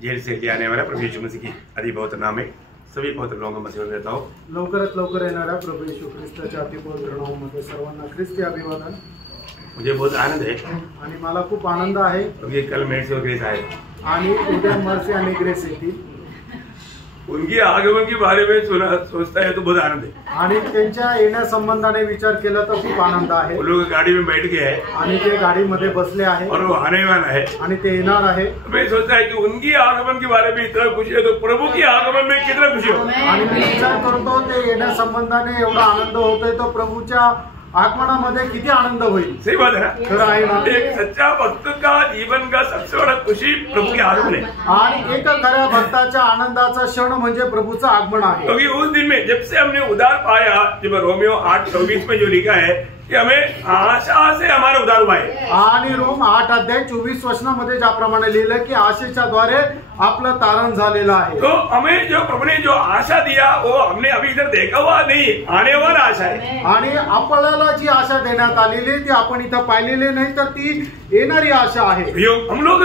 Gel से ले आने वाला प्रभु यीशु मसीह की अति पवित्र नाम में सभी पवित्र लोगों को मसीह देता हूँ। लवकरात लवकर येणाऱ्या प्रभू येशू ख्रिस्ताच्या अति पवित्र नावामध्ये सर्वांना ख्रिस्ती अभिवादन। मुझे बहुत आनंद है आणि मला खूप आनंद आहे क्योंकि कल मेरे से ग्रेस आए आणि उद्या मर्सी आणि ग्रेस येतील। उनकी आगमन के बारे में सोचता है तो बहुत आनंद है आणि त्यांच्या येण्यासंबंधाने विचार केला तर खूप आनंद आहे। वो लोग गाड़ी में बैठ गए हैं आणि ते गाडीमध्ये बसले आहे और वो आने वाला है आणि ते येणार आहे। मैं सोचता है कि उनकी आगमन के बारे में इतना खुशी है तो प्रभु की आगमन में कितना खुशी हो। आणि मी विचार करतो ते येण्यासंबंधाने एवढा आनंद होतोय तो प्रभूच्या आगमनामध्ये किती आनंद होईल। सही बात है ना? खरं आहे ना? एक सच्चा भक्त का जीवन का सबसे बड़ा खुशी प्रभु के आगमन है आणि एक खऱ्या भक्ताच्या आनंदाचा क्षण म्हणजे प्रभूचं आगमन आहे। क्योंकि उस दिन में जब से हमने उद्धार पाया, जब रोमियो 8:24 में जो लिखा है कि हमें आशा से हमारा उद्धार हुआ है आणि रोम 8:24 ज्याप्रमाणे लिहिलं की आशेच्या द्वारे आपलं तारण झालेलं आहे। तो हमें जो प्रभु ने जो आशा दिया वो हमने अभी इधर देखा हुआ नहीं, आने वाला आशा है। आणि आपल्याला जी आशा देण्यात आलेली ती आपण इथं पाहिलेली नाही तर ती येणारी आशा आहे। हम लोग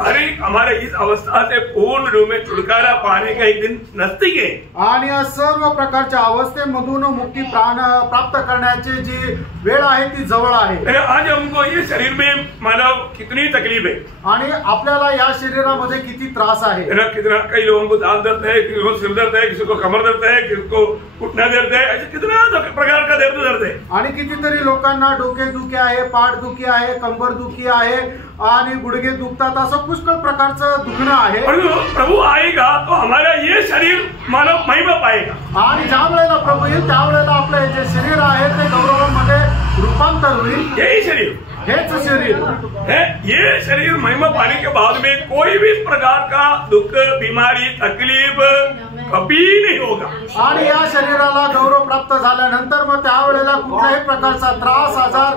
हर एक हमारे इस अवस्था से पूर्ण रूप में छुटकारा पाने का एक दिन नजदीक है आणि या सर्व प्रकारच्या अवस्थेमधून मुक्ती प्राप्त करण्याची जी वेळ आहे ती जवळ आहे। आज हमको ये शरीर में मानव कितनी तकलीफ है आणि आपल्याला या शरीरामध्ये किती त्रास आहे। कितना कई लोगों को दांत दर्द है, किसी को सिर दर्द है, किसी को कमर दर्द है, किसी को घुटना दर्द है, ऐसे कितना प्रकार का दर्द है। आणि कितीतरी लोकांना डोकेदुखी आहे, पाठदुखी आहे, कंबरदुखी आहे आणि गुडघे दुखतात, असं पुष्कळ प्रकारचं दुखणं आहे। प्रभु आएगा तो हमारा ये शरीर मानव महिमा पाएगा आणि ज्या वेळेला प्रभू येईल त्यावेळेला आपलं जे शरीर आहे ते गौरवामध्ये रूपांतर होईल। यही शरीर हेच शरीर है, ये शरीर महिमा पाने के बाद में कोई भी प्रकार का दुख, बीमारी, तकलीफ कभी नहीं होगा। आणि या शरीराला गौरव प्राप्त झाल्यानंतर मग त्यावेळेला कुठल्याही प्रकारचा त्रास, आजार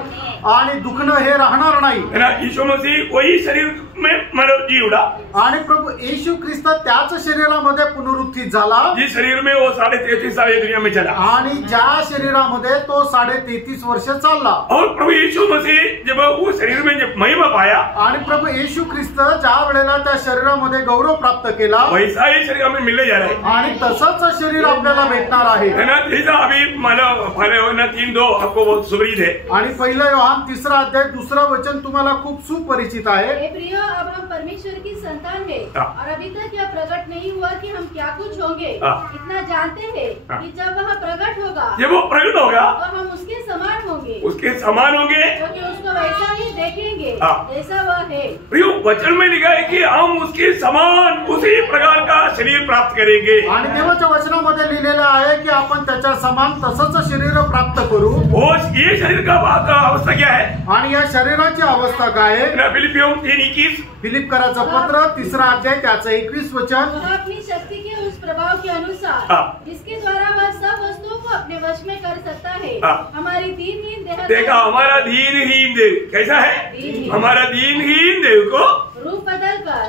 आणि दुखणं हे राहणार नाही। यीशु मसीह वही शरीर में मानव जी उड़ा आणि प्रभू येशू ख्रिस्त त्याच शरीरामध्ये पुनरुत्थित झाला जिस शरीर में वो 33.5 साल दुनिया में चला आणि ज्या शरीरामध्ये तो 33.5 वर्ष चालला। और प्रभु यीशु मसीह जब उस शरीर में जब महिमा पाया आणि प्रभू येशू ख्रिस्त ज्या वेळेला त्या शरीरामध्ये गौरव प्राप्त केला वैसा ही शरीर हमें मिलने जा रहा है आणि तसंच शरीर आपल्याला भेटणार आहे। जैसा अभी मानव 3:2 आपको बहुत सुपरिचित है आणि 1 योहान 3 अध्याय 2 वचन तुम्हाला खूप सुपरिचित आहे। प्रिय, अब हम परमेश्वर की संतान है और अभी तक यह प्रकट नहीं हुआ कि हम क्या कुछ होंगे। इतना जानते हैं कि जब वह प्रकट होगा, जब वो प्रकट होगा तो हम उसके समान होंगे, उसके समान होंगे क्योंकि उसको वैसा ही देखेंगे जैसा वह है। प्रियो, वचन में लिखा है कि हम उसके समान उसी प्रकार का शरीर प्राप्त करेंगे। आणि देवाच्या वचनामध्ये लिहिलेलं आहे की आपण त्याच्या समान तसंच शरीर प्राप्त करू। ये शरीर का अवस्था क्या है आणि या शरीराची अवस्था काय आहे? फिलिपियों 3:21 फिलिपकराचं पत्र 3 अध्याय त्याचं 21 वचन। वह अपनी शक्ति के उस प्रभाव के अनुसार जिसके द्वारा वह सब वस्तुओं को अपने वश में कर सकता है, हमारी दीनहीन देह देखा, हमारा दीनहीन देह कैसा है? हमारा दीनहीन देह को रूप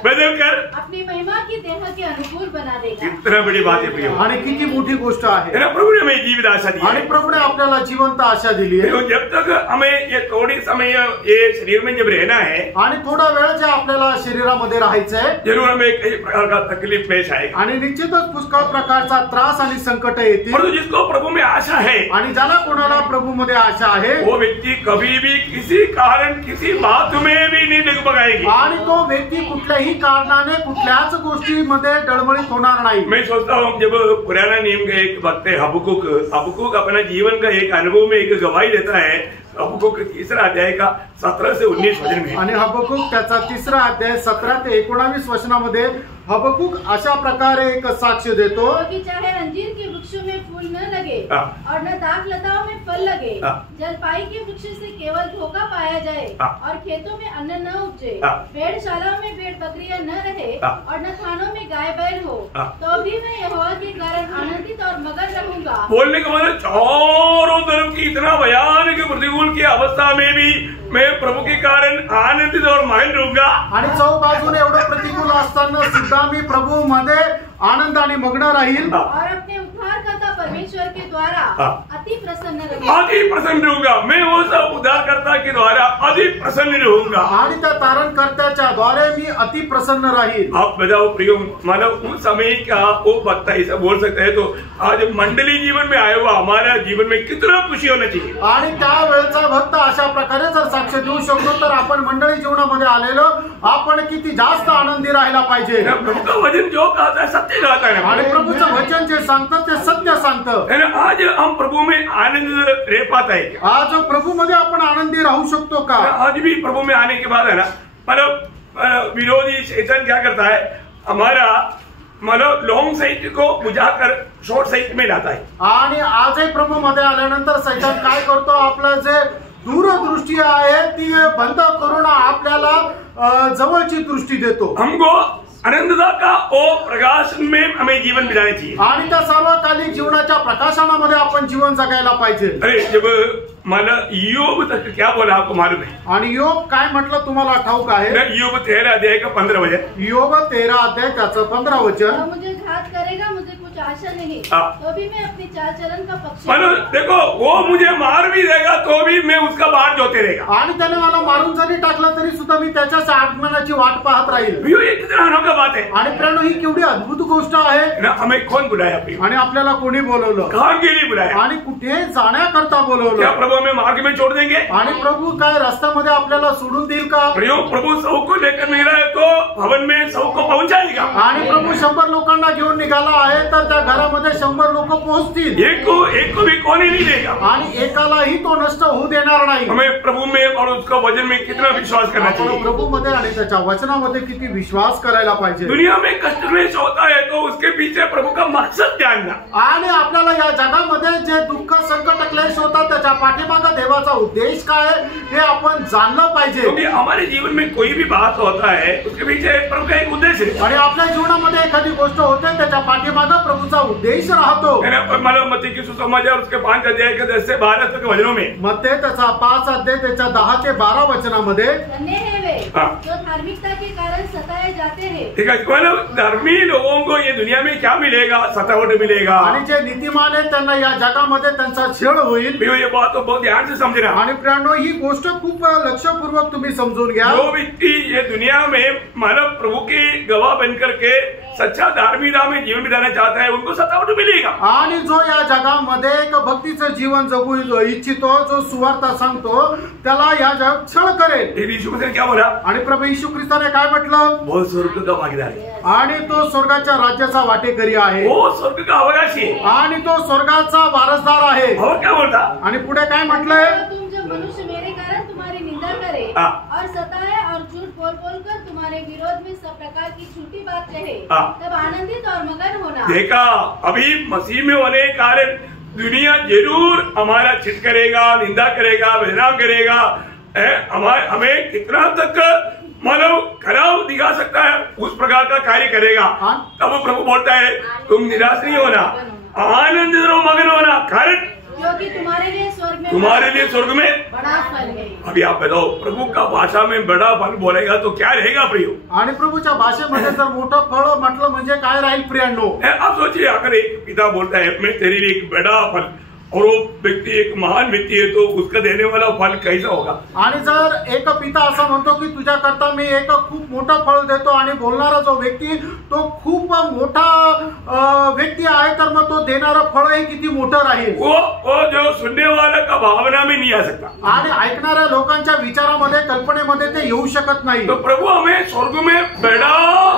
बदलकर अपनी महिमा की देह के अनुकूल बना देगा। कितना बड़ी बात है प्रियो, आणि किती मोठी गोष्ट आहे। प्रभु ने हमें जीवित आशा दी आणि प्रभूने आपल्याला जिवंत आशा दिली आहे। जब तक हमें ये थोड़ी समय ये शरीर में जब रहना है आणि थोडा वेळ जे आपल्याला शरीरामध्ये राहायचं आहे, जरूर हमें कई प्रकार का तकलीफ पेश आएगा आणि निश्चितच पुष्कळ प्रकारचा त्रास आणि संकट येतील। परंतु जिसको प्रभु में आशा है आणि ज्याला कोणाला प्रभू मध्ये आशा आहे वो व्यक्ति कभी भी किसी कारण किसी बात में भी नहीं डगमगाएगी आणि तो व्यक्ती कुठल्याही कारणाने कुठल्याच गोष्टीमध्ये डळमळीत होणार नाही। मैं सोचता हूँ जब पुराना नियम का एक भक्त है हबक्कुक अपना जीवन का एक अनुभव में एक गवाही देता है। हबक्कुक 3 अध्याय का 17 से 19 वचन में आणि हबक्कुक त्याचा 3 अध्याय 17 ते 19 वचनामध्ये हबक्कुक अशा प्रकारे एक साक्ष्य देतो कि चाहे अंजीर के वृक्षों में फूल न लगे और न दाख लताओं में फल लगे, जलपाई के वृक्ष से केवल धोखा पाया जाए और खेतों में अन्न न उपजे, भेड़शालाओं में भेड़ बकरियां न रहे और न थानों में गाय बैल हो, तो भी मैं यहोवा के कारण आनंदित और मगन रहूंगा। बोलने का मतलब चारों तरफ की इतना भयानक प्रतिकूल की अवस्था में भी मैं प्रभु के कारण आनंदित और मगन रहूंगा। आणि चौबाजूने एवढं प्रतिकूल असताना सुद्धा मी प्रभू मध्ये आनंद आणि मग्न राहील और अपने उद्धारकर्ता परमेश्वर के द्वारा अति प्रसन्न रहूंगा। मैं उस उद्धारकर्ता के द्वारा अति प्रसन्न रहूंगा आणि त्या तारणकर्त्याच्या द्वारे मी अति प्रसन्न राहील। आप बताओ प्रियो, मानो उस समय का वो वक्त ऐसा बोल सकते हैं, तो आज मंडली जीवन में आया हुआ हमारा जीवन में कितना खुशी होना चाहिए। आणि त्यावेळेचा भक्त अशा प्रकारे जर साक्ष देऊ शकतो तर आपण मंडळी जीवनामध्ये आलेलो आपण किती जास्त आनंदी राहायला पाहिजे। प्रभु का वचन जो कहता है सत्य कहता है, आणि प्रभूचं वचन जे सांगतं ते सत्य सांगतं। आज हम प्रभु में आनंद रह पाता है क्या? आज प्रभु मध्ये आपण आनंदी राहू शकतो का? आज भी प्रभु में आने के बाद है ना, मतलब विरोधी शैतान क्या करता है, हमारा मतलब लॉन्ग साइट को बुझाकर शॉर्ट साइट में लाता है। आणि आजही प्रभु मध्ये आल्यानंतर सैतान काय करतो, आपलं जे दूरदृष्टी आहे ती बंद करून आपल्याला जवळची दृष्टी देतो। हमको अनंतता का ओ प्रकाश में हमें जीवन बिताना चाहिए। आणि त्या सार्वकालिक जीवनाच्या प्रकाशनामध्ये आपण जीवन जगायला पाहिजे। अरे जब माना योग तक क्या बोला आपको मालूम है? आणि योग काय म्हटलं तुम्हाला ठाऊक आहे? योग 13 अध्याय का 15 वचन। योग 13 अध्याय त्याचं 15 वचन। मुझे घात करेगा, मुझे कुछ आशा नहीं, तो भी मैं अपनी चाल चलन का पक्ष। मानो देखो, वो मुझे मार भी देगा तो भी मैं उसका बाट जोते रहेगा। आणि त्याने मला मारून जरी टाकलं तरी सुद्धा मी त्याच्याच आगमनाची वाट पाहत राहील। ये कितना अनोखा बात है। आणि प्रेरणा ही केवढी अद्भुत गोष्ट आहे ना। हमें कौन बुलाया प्रिय? आणि आपल्याला कोणी बोलवलं? कहाँ के लिए बुलाया? आणि कुठे जाण्याकरता क्या बोलवलं? प्रभु हमें मार्ग में छोड़ देंगे? आणि प्रभू काय रस्त्यामध्ये आपल्याला सोडून देईल का? प्रभु सौ को लेकर नहीं रहा है तो भवन में सौ को पहुंचाएगा। आणि प्रभू 100 लोकांना घेऊन निघाला आहे तर त्या घरामध्ये 100 लोक पोहोचतील। एक को भी कोने नहीं देगा। आणि एकालाही तो नष्ट होऊ देणार नाही। हमें प्रभु में और उसका वचन में कितना विश्वास करना चाहिए। प्रभू मध्ये आणि त्याच्या वचनामध्ये किती विश्वास करायला पाहिजे। दुनिया में कष्ट क्लेश होता है तो उसके पीछे प्रभु का मकसद जानना। आणि आपल्याला या जगामध्ये जे दुःख संकट क्लेश होतात त्याच्या पाठीमागे देवाचा उद्देश काय हे आपण जाणलं पाहिजे। क्योंकि हमारे जीवन में कोई भी बात होता है उसके पीछे प्रभु का एक उद्देश्य है। आणि आपल्या जीवनामध्ये एखादी गोष्ट होते त्याच्या पाठीमागे प्रभूचा उद्देश राहतो। मत्ती की सुसमाचार उसके 5 अध्याय के 10 से 12 तक वचनों में, मत्ती त्याचा 5 अध्याय त्याच्या 10 ते 12 वचनामध्ये, धन्य है वे जो धार्मिकता के कारण सताए जाते हैं। ठीक है, मतलब धर्मी लोगों को ये दुनिया में क्या मिलेगा? सतावट मिलेगा। आणि जे नीतिमान आहेत त्यांना या जगामध्ये त्यांचा छळ होईल। ये बात तो बहुत ध्यान से समझना। आणि प्रियांनो ही गोष्ट खूप लक्षपूर्वक तुम्ही समजून घ्या। जो व्यक्ति ये दुनिया में मानव प्रभु के गवाह बनकर के सच्चा धार्मिकता में जीवन बिताना चाहता है उनको सतावट मिलेगा। आणि जो या जगामध्ये एक भक्तीचं जीवन जगू इच्छितो, जो सुवार्ता सांगतो त्याला या जग छळ करेल। यीशु मसीह ने क्या बोला? आणि प्रभू येशू ख्रिस्ताने काय म्हटलं? वो स्वर्ग का भागीदार है आणि तो स्वर्गाच्या राज्याचा वाटेकरी आहे। वो स्वर्ग का अवकाशी है आणि तो स्वर्गाचा वारसदार आहे। और क्या बोलता? आणि पुढे काय म्हटलंय? तुम जब मनुष्य मेरे कारण तुम्हारी निंदा करे और सताए और झूठ बोल बोलकर तुम्हारे विरोध में सब प्रकार की झूठी बात कहे, तब आनंदित और मगन होना। देखा, अभी मसीह में होने के कारण दुनिया जरूर हमारा छिट करेगा, निंदा करेगा, बदनाम करेगा, हमें कितना तक मानव खराब दिखा सकता है उस प्रकार का कार्य करेगा। तब प्रभु बोलता है तुम निराश नहीं होना, आनंदित रहो, मगन होना, कारण क्योंकि तुम्हारे लिए स्वर्ग में बड़ा फल है। अभी आप बताओ, प्रभु का भाषा में बड़ा फल बोलेगा तो क्या रहेगा प्रियो? आणि प्रभूच्या भाषेमध्ये जर मोठं फळ म्हटलं म्हणजे काय राहील प्रियांनो? आप सोचिए, अगर एक पिता बोलता है मैं तेरे लिए एक बड़ा फल, और वो व्यक्ति एक महान व्यक्ति है तो उसका देने वाला फल कैसा होगा? आणि जर एक पिता असं म्हणतो की तुझ्याकरता मी एक खूप मोठं फळ देतो आणि बोलणारा जो व्यक्ती तो खूप मोठा व्यक्ती आहे तर मग तो देणारा फळ हे किती मोठं राहील? वो जो सुनने वाला का भावना में नहीं आ सकता आणि ऐकणाऱ्या लोकांच्या विचारामध्ये कल्पनेमध्ये ते येऊ शकत नाही। तो प्रभु हमें स्वर्ग में बड़ा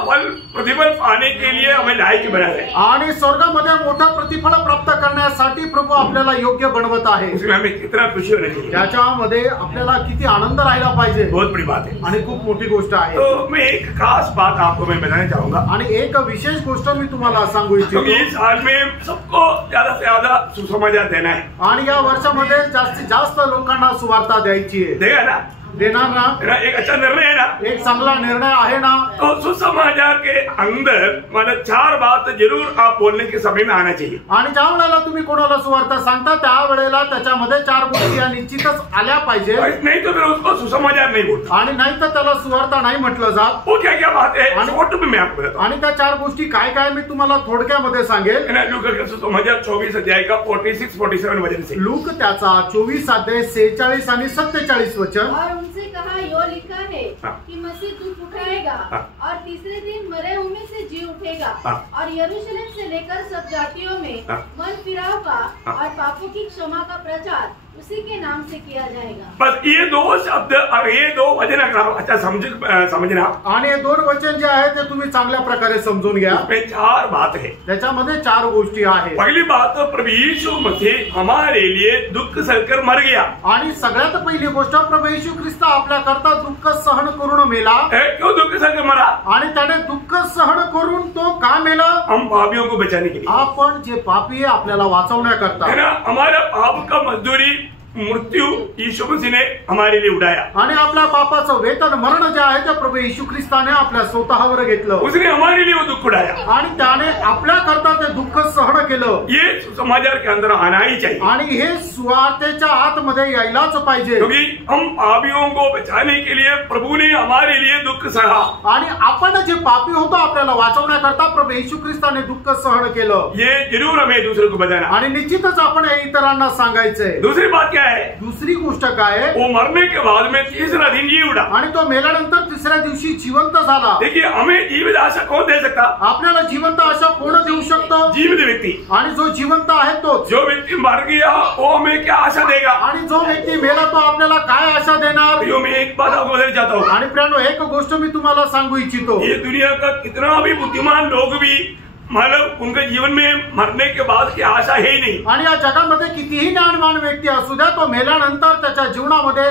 फल प्रतिफल पाने के लिए हमें लायक बना है। आणि स्वर्गामध्ये मोठं प्रतिफल प्राप्त करण्यासाठी प्रभु आपल्याला योग्य बनवत आहे। उसमें हमें कितना खुशी होनी चाहिए, त्याच्यामध्ये आपल्याला किती आनंद राहिला पाहिजे। बहुत बड़ी बात है आणि खूप मोठी गोष्ट आहे। तो मैं एक खास बात आपको मैं बताना चाहूंगा आणि एक विशेष गोष्ट मी तुम्हाला सांगू इच्छितो। इस साल में सबको ज्यादा से ज्यादा सुसमाचार देना है आणि या वर्षामध्ये जास्तीत जास्त लोकांना सुवार्ता द्यायची आहे। देगा ना? देणार ना? एक अच्छा निर्णय है ना? एक चांगला निर्णय आहे ना? तो सुसमाचार के अंदर मतलब 4 बात जरूर आप बोलने के समय में आना चाहिए। आणि ज्या वेळेला तुम्ही कोणाला सुवार्ता सांगता त्यावेळेला त्याच्यामध्ये 4 गोष्टी या निश्चितच आल्या पाहिजे। नहीं तो फिर उसको सुसमाचार नहीं बोलता आणि नाही तर त्याला सुवार्ता नाही म्हटलं जात। वो क्या क्या बात है शॉर्ट में मैं आपको बताता हूं। आणि त्या 4 गोष्टी काय काय मी तुम्हाला थोडक्यामध्ये सांगेल। लूका का सुसमाचार 24 अध्याय का 46-47 वचन से। लूक त्याचा 24 अध्याय 46 आणि 47 वचन। और उनसे कहा यो लिखा है कि मसीह दुख उठाएगा और तीसरे दिन मरे हुए में से जी उठेगा और यरूशलेम से लेकर सब जातियों में मन फिराव का और पापों की क्षमा का प्रचार उसी के नाम से किया जाएगा। बस ये दो शब्द और ये दो वचन अच्छा समजना आणि हे दोन वचन जे आहे ते तुम्ही चांगल्या प्रकारे समजून घ्या। इसमें चार बात है, त्याच्यामध्ये चार गोष्टी आहेत। पहली बात तो प्रभु यीशु मसीह हमारे लिए दुख सहकर मर गया। आणि सगळ्यात पहिली गोष्ट प्रभू येशू ख्रिस्त आपल्या करता दुःख सहन करून मेला। क्यों दुख सहकर मरा? आणि त्याने दुःख सहन करून तो का मेला? हम पापियों को बचाने के लिए, आपण जे पापी आहे आपल्याला वाचवण्याकरता। है ना, हमारा पाप का मजदूरी मृत्यू यीशु मसीह ने हमारे लिए उठाया आणि आपल्या पापाचं वेतन मरण जे आहे ते प्रभू येशू ख्रिस्ताने आपल्या स्वतःवर घेतलं। उसने हमारे लिए वो दुख उठाया आणि त्याने आपल्या करता ते दुःख सहन केलं। ये समाचार के अंदर आना ही चाहिए आणि हे सुवार्तेच्या आतमध्ये यायलाच पाहिजे, क्योंकि हम पापियों को बचाने के लिए प्रभु ने हमारे लिए दुख सहा। आणि आपण जे पापी होतो आपल्याला वाचवण्याकरता प्रभू येशू ख्रिस्ताने दुःख सहन केलं। ये जरूर हमें दूसरों को बताना आणि निश्चितच आपण हे इतरांना सांगायचंय। दूसरी बात क्या है? दुसरी गोष्ट काय आहे? वो मरने के बाद में तीसरा दिन जी उठा आणि तो मेल्यानंतर तिसऱ्या दिवशी जिवंत झाला। देखिए, हमें जीवित आशा कौन दे सकता? आपल्याला जिवंत आशा कोण देऊ शकतो? जीवित व्यक्ति। आणि जो जिवंत आहे तोच। जो व्यक्ति मर गया वो हमें क्या आशा देगा? आणि जो व्यक्ती मेला तो आपल्याला काय आशा देणार? तो मैं एक बात आपको बताना चाहता हूँ, आणि प्रियानो एक गोष्ट मी तुम्हाला सांगू इच्छितो। ये दुनिया का कितना भी बुद्धिमान लोग भी मतलब उनके जीवन में मरने के बाद की आशा है ही नहीं। आणि या जगामध्ये कितीही ज्ञानवान व्यक्ती असू द्या, तो मेल्यानंतर त्याच्या जीवनामध्ये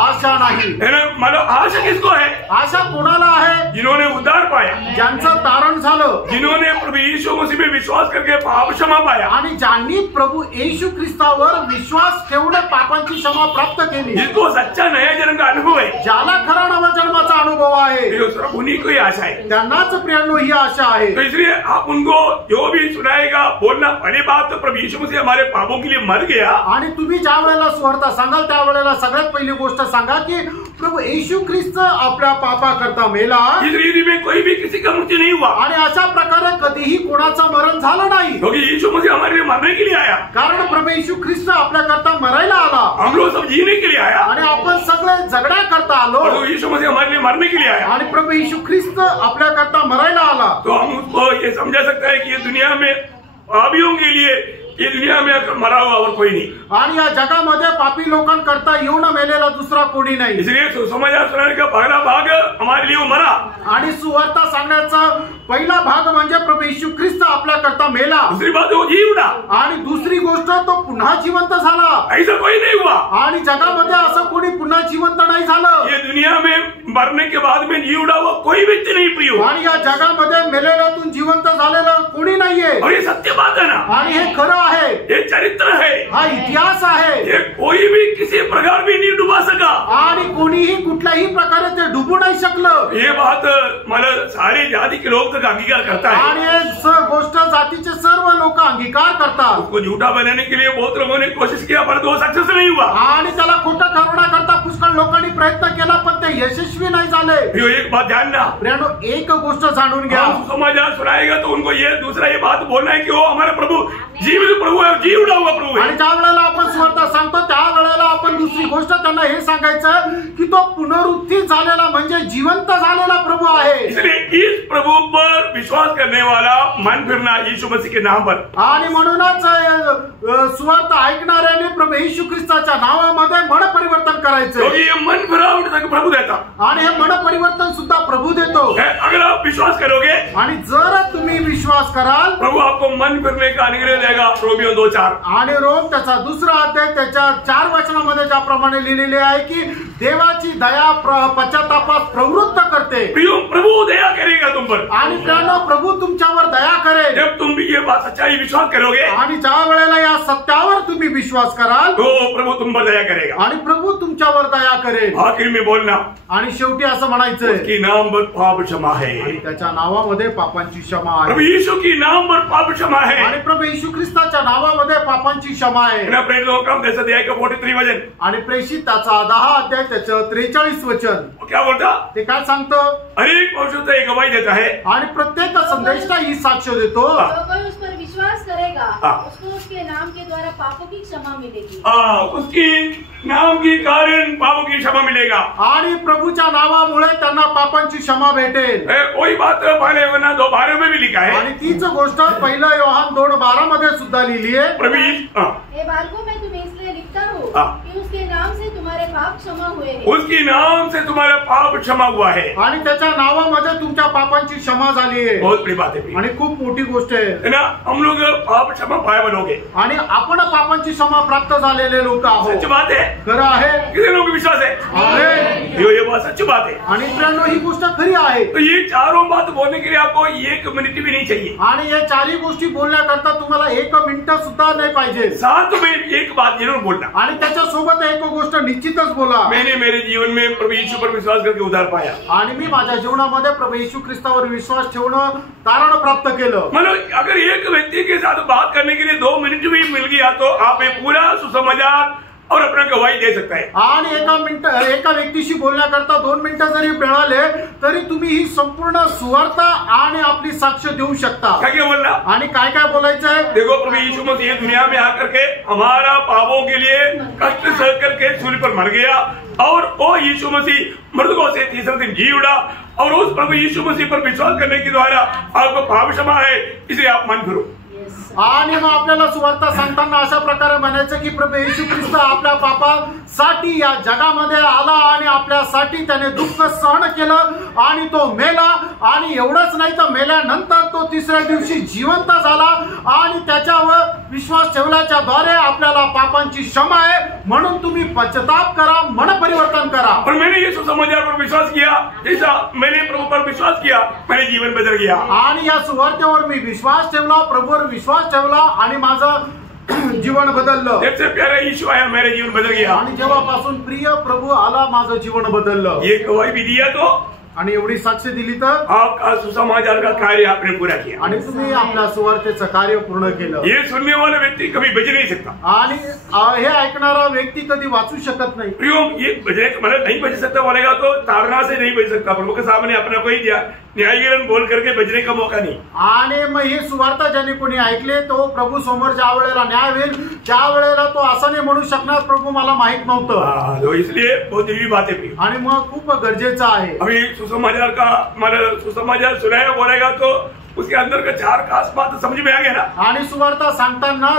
आशा नाही, है ना। मतलब आशा किसको है? आशा कोणाला आहे? जिन्होंने उद्धार पाया, ज्यांचं तारण झालं, जिन्होंने प्रभु यीशु मसीह में विश्वास करके पाप क्षमा पाया, आणि ज्यांनी प्रभु येशू ख्रिस्तावर विश्वास ठेवून पापांची क्षमा प्राप्त केली, जिसको सच्चा नया जन्म का अनुभव है, ज्याला खरा नवा जन्माचा अनुभव आहे, उन्हीं को ही आशा है। त्यांनाच प्रियांनो ही आशा आहे। तो इसलिए आप उनको जो भी सुनाएगा बोलना, पहली बात तो प्रभु यीशु मसीह हमारे पापों के लिए मर गया। आणि तुम्ही ज्या वेळेला सुवार्ता सांगाल त्यावेळेला सगळ्यात पहिली गोष्ट सांगा की प्रभू येशू ख्रिस्त आपल्या पापाकरता मेला। इस रीति में कोई भी किसी का मृत्यू नहीं हुआ, आणि अशा प्रकारे कधीही कोणाचं मरण झालं नाही, क्योंकि यीशु मसीह हमारे लिए मरने के लिए आया। कारण प्रभू येशू ख्रिस्त आपल्याकरता मरायला आला। हम लोग सब जीने के लिए आया आणि आपण सगळे जगण्याकरता आलो, प्रभु यीशु मसीह हमारे लिए मरने के लिए आया। आणि प्रभू येशू ख्रिस्त आपल्याकरता मरायला आला। तो हम उसको ये समझा सकते हैं कि ये दुनिया में पापियों के लिए, ये दुनिया में मरा हुआ और कोई नहीं। आणि या जगामध्ये पापी लोकांकरता येऊन मेलेला दुसरा कोणी नाही। इसलिए सुसमाचार सुनाने का पहला भाग हमारे लिए वो मरा, आणि सुवार्ता सांगण्याचा पहिला भाग म्हणजे प्रभू येशू ख्रिस्त आपल्याकरता मेला। दूसरी बात वो जी उठा, आणि दुसरी गोष्ट तो पुन्हा जिवंत झाला। ऐसा कोई नहीं हुआ। आणि जगामध्ये असं कोणी पुन्हा जिवंत नाही झालं। ये दुनिया में मरने के बाद में जी उठा हुआ कोई व्यक्ति नहीं प्रिय। आणि या जगामध्ये मेलेल्यातून जिवंत झालेलं कोणी नाहीये। और ये सत्य बात है ना, आणि हे खरं आहे, ये चरित्र है, हा इतिहास आहे। ये कोई भी किसी प्रकार भी नहीं डुबा सका, आणि कोणीही कुठल्याही प्रकारे ते डुबू नाही शकलं। ये बात मतलब सारी जाति के लोग तक अंगीकार करता है। आणि हे गोष्ट जातीचे सर्व लोक अंगीकार करतात। उसको झूठा बनाने के लिए बहुत लोगों ने कोशिश किया, पर वो सक्सेस नहीं हुआ। आणि त्याला खोटं ठरवण्याकरता पुष्कळ लोकांनी प्रयत्न केला, पण ते यशस्वी नाही झाले। एक बात जानना, प्रियानो एक गोष्ट जाणून घ्या, सुसमाचार सुनाएगा तो उनको ये दूसरा ये बात बोलना है कि वो हमारा प्रभु जीवित प्रभु है, जी उठा हुआ प्रभु है। आणि ज्या वेळेला आपण सुवार्ता सांगतो त्या वेळेला आपण दुसरी गोष्ट त्यांना हे सांगायचं की तो पुनरुत्थित झालेला म्हणजे जिवंत झालेला प्रभू आहे। इसलिए इस प्रभु पर विश्वास करने वाला मन फिरना यीशु मसीह के नाम पर, आणि म्हणूनच सुवार्ता ऐकणाऱ्याने प्रभू येशू ख्रिस्ताच्या नावामध्ये मन परिवर्तन करायचं। तो ये मन फिरावट तक प्रभु देता, आणि हे मन परिवर्तन सुद्धा प्रभू देतो। अगर आप विश्वास करोगे आणि जर तुम्ही विश्वास कराल, प्रभु आपको मन फिरने का अनुग्रह देगा। रोमियो 2:4 आणि रोम त्याचा दुसरा अध्याय त्याच्या 4 वचनामध्ये ज्याप्रमाणे लिहिलेले आहे की देवाची दया पश्चातापास प्रवृत्त करते। प्रभु दया करेगा तुम पर, आणि प्रियानो प्रभू तुमच्यावर दया करेल जब तुम भी ये बात सच्चाई विश्वास करोगे। आणि ज्या वेळेला या सत्यावर तुम्ही विश्वास कराल तो प्रभु तुम पर दया करेगा, आणि प्रभू तुमच्यावर दया करेल। आखिर में बोलना, आणि शेवटी असं म्हणायचं की नाम पर पाप क्षमा है, आणि त्याच्या नावामध्ये पापांची क्षमा प्रभु आहे। यीशु की नाम पर पाप क्षमा है, आणि प्रभू येशू ख्रिस्ताच्या नावामध्ये पापांची क्षमा आहे। प्रेरितों का 10 अध्याय का 43 वचन, आणि प्रेषित त्याचा 10 अध्याय त्याचं 43 वचन क्या बोलता? ते काय सांगतं? हर एक पवित्र एक गवाही देता है, आणि प्रत्येक संदेष्टा ही साक्ष देतो। जो कोई उस पर विश्वास करेगा उसको उसके नाम के द्वारा पापों की क्षमा मिलेगी। उसकी नाम की कारण पापों की क्षमा मिलेगा आणि प्रभूच्या नावामुळे त्यांना पापांची क्षमा भेटेल। वही बात पहले वरना 2:12 में भी लिखा है आणि तीच गोष्ट 1 योहान 2:12 मध्ये सुद्धा लिहिली आहे। हे बालकों मैं तुम्हें इसलिए लिखता हूँ कि उसके नाम से तुम्हारे पाप क्षमा हुए हैं। उसके नाम से तुम्हारा पाप क्षमा हुआ है आणि त्याच्या नावामध्ये तुमच्या पापांची क्षमा झाली आहे। बहुत बड़ी बात है आणि खूप मोठी गोष्ट आहे ना। हम लोग पाप क्षमा पाए लोग आणि आपण पापांची क्षमा प्राप्त झालेले लोक आहोत। सच बात है, खरं आहे। कितने लोग विश्वास है? ये बात सच बात है। आणि मित्रांनो ही गोष्ट खरी आहे। तो ये चारों बात बोलने के लिए आपको 1 मिनट भी नहीं चाहिए आणि या चारही गोष्टी बोलण्याकरता तुम्हाला 1 मिनिट सुद्धा नाही पाहिजे। साथ में एक बात जरूर बोलना आणि त्याच्या सोबत एक गोष्ट निश्चितच बोला। मैंने मेरे जीवन में प्रभु यीशु पर विश्वास करके उद्धार पाया आणि मी माझ्या जीवनामध्ये प्रभु येशू ख्रिस्तावर विश्वास ठेवणं तारण प्राप्त केलं। मतलब अगर एक व्यक्ति के साथ बात करने के लिए 2 मिनट भी मिल गया तो आप एक पूरा सुसमाचार और अपना गवाही दे सकता है। आणि एका व्यक्तीशी बोलण्याकरता 2 मिनिटं जरी मिळाले तरी तुम्ही ही संपूर्ण सुवार्ता आणि आपली साक्ष देऊ शकता। क्या बोलना आणि काय काय बोलायचं है? देखो प्रभु यीशु मसीह दुनिया में आकर के हमारा पापों के लिए कष्ट सह करके सूली पर मर गया और वो यीशु मसीह मृतकों से तीसरे दिन जी उड़ा और उस प्रभु यीशु मसीह पर विश्वास करने के द्वारा आपको पाप क्षमा है, इसे आप मान करो। आणि मग आपल्याला सुवार्ता सांगताना अशा प्रकारे म्हणायचं की प्रभू येशू ख्रिस्त आपल्या पापासाठी या जगामध्ये आला आणि आपल्यासाठी त्याने दुःख सहन केलं आणि तो मेला आणि एवढंच नाही तर मेल्यानंतर तो तिसऱ्या दिवशी जिवंत झाला आणि त्याच्यावर विश्वास ठेवल्याच्या द्वारे आपल्याला पापांची क्षमा आहे। म्हणून तुम्ही पश्चाताप करा, मन परिवर्तन करा। और मैंने यीशु समाचार पर विश्वास किया, जैसा मैंने प्रभु पर विश्वास किया मेरे जीवन बदल गया। आणि या सुवार्तेवर मी विश्वास ठेवला, प्रभूवर विश्वास ठेवला आणि माझं जीवन बदललं। जब से प्यारा यीशु आया मेरे जीवन बदल गया आणि जेव्हापासून प्रिय प्रभू आला माझं जीवन बदललं। ये गवाही भी दिया तो आणि एवढी साक्ष दिली तर आपका सुसमाचार का कार्य आपने पूरा किया आणि तुम्ही आपल्या सुवार्तेचं कार्य पूर्ण केलं। ये सुनने वाला व्यक्ति कभी बच नहीं सकता आणि हे ऐकणारा व्यक्ती कधी वाचू शकत नहीं। प्रियो ये बचने मतलब नहीं बच सकता बोलेगा तो ताड़ना से नहीं बच सकता। प्रभु के सामने अपना कोई न्यायीकरण बोल करके बचने का मौका नहीं। आणि मग हे सुवार्ता ज्याने कोणी ऐकले तो प्रभू समोर ज्या वेळेला न्याय होईल त्या वेळेला तो असं नाही म्हणू शकणार प्रभू मला माहित नव्हतं। तो इसलिए बहुत जरूरी बात है। आणि मग खूप गरजेचं आहे। अभी सुसमाचार का मतलब सुसमाचार सुनाया बोलेगा तो उसके अंदर का 4 खास बात समझ में आ गया ना। आणि सुवार्ता सांगताना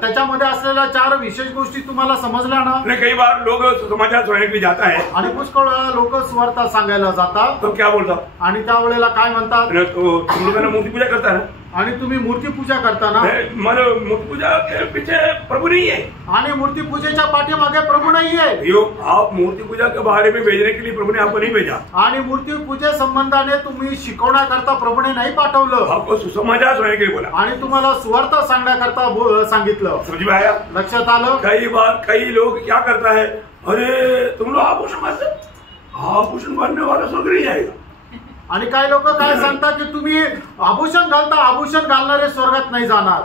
त्याच्यामध्ये असलेल्या 4 विशेष गोष्टी तुम्हाला समजल्या ना। कई बार लोग सुसमाचार सुनाने के लिए जाता है आणि पुष्कळ लोक सुवार्ता सांगायला जातात तो क्या बोलता आणि त्या वेळेला काय म्हणतात तो तुम लोग मूर्ति पूजा करता है आणि तुम्ही मूर्ती पूजा करता ना। मतलब मूर्ति पूजा के पीछे प्रभु नहीं है आणि मूर्ती पूजेच्या पाठीमागे प्रभु नाही आहे। आप मूर्ति पूजा के बारे में भेजने के लिए प्रभु ने आपको नहीं भेजा आणि मूर्ती पूजे संबंधाने तुम्ही शिकवण्याकरता प्रभुने नाही पाठवलं, आपको सुसमाचार सुनाने के लिए बोला आणि तुम्हाला सुवार्ता सांगण्याकरता सांगितलं। समझ में आया? लक्षात आलं? कई बार कई लोग क्या करता है, अरे तुम लोग आभूषण बांधते, आभूषण बांधने वाला स्वर्ग नहीं जाएगा। आणि काही लोक काय सांगतात की तुम्ही आभूषण घालता, आभूषण घालणारे स्वर्गात नाही जाणार।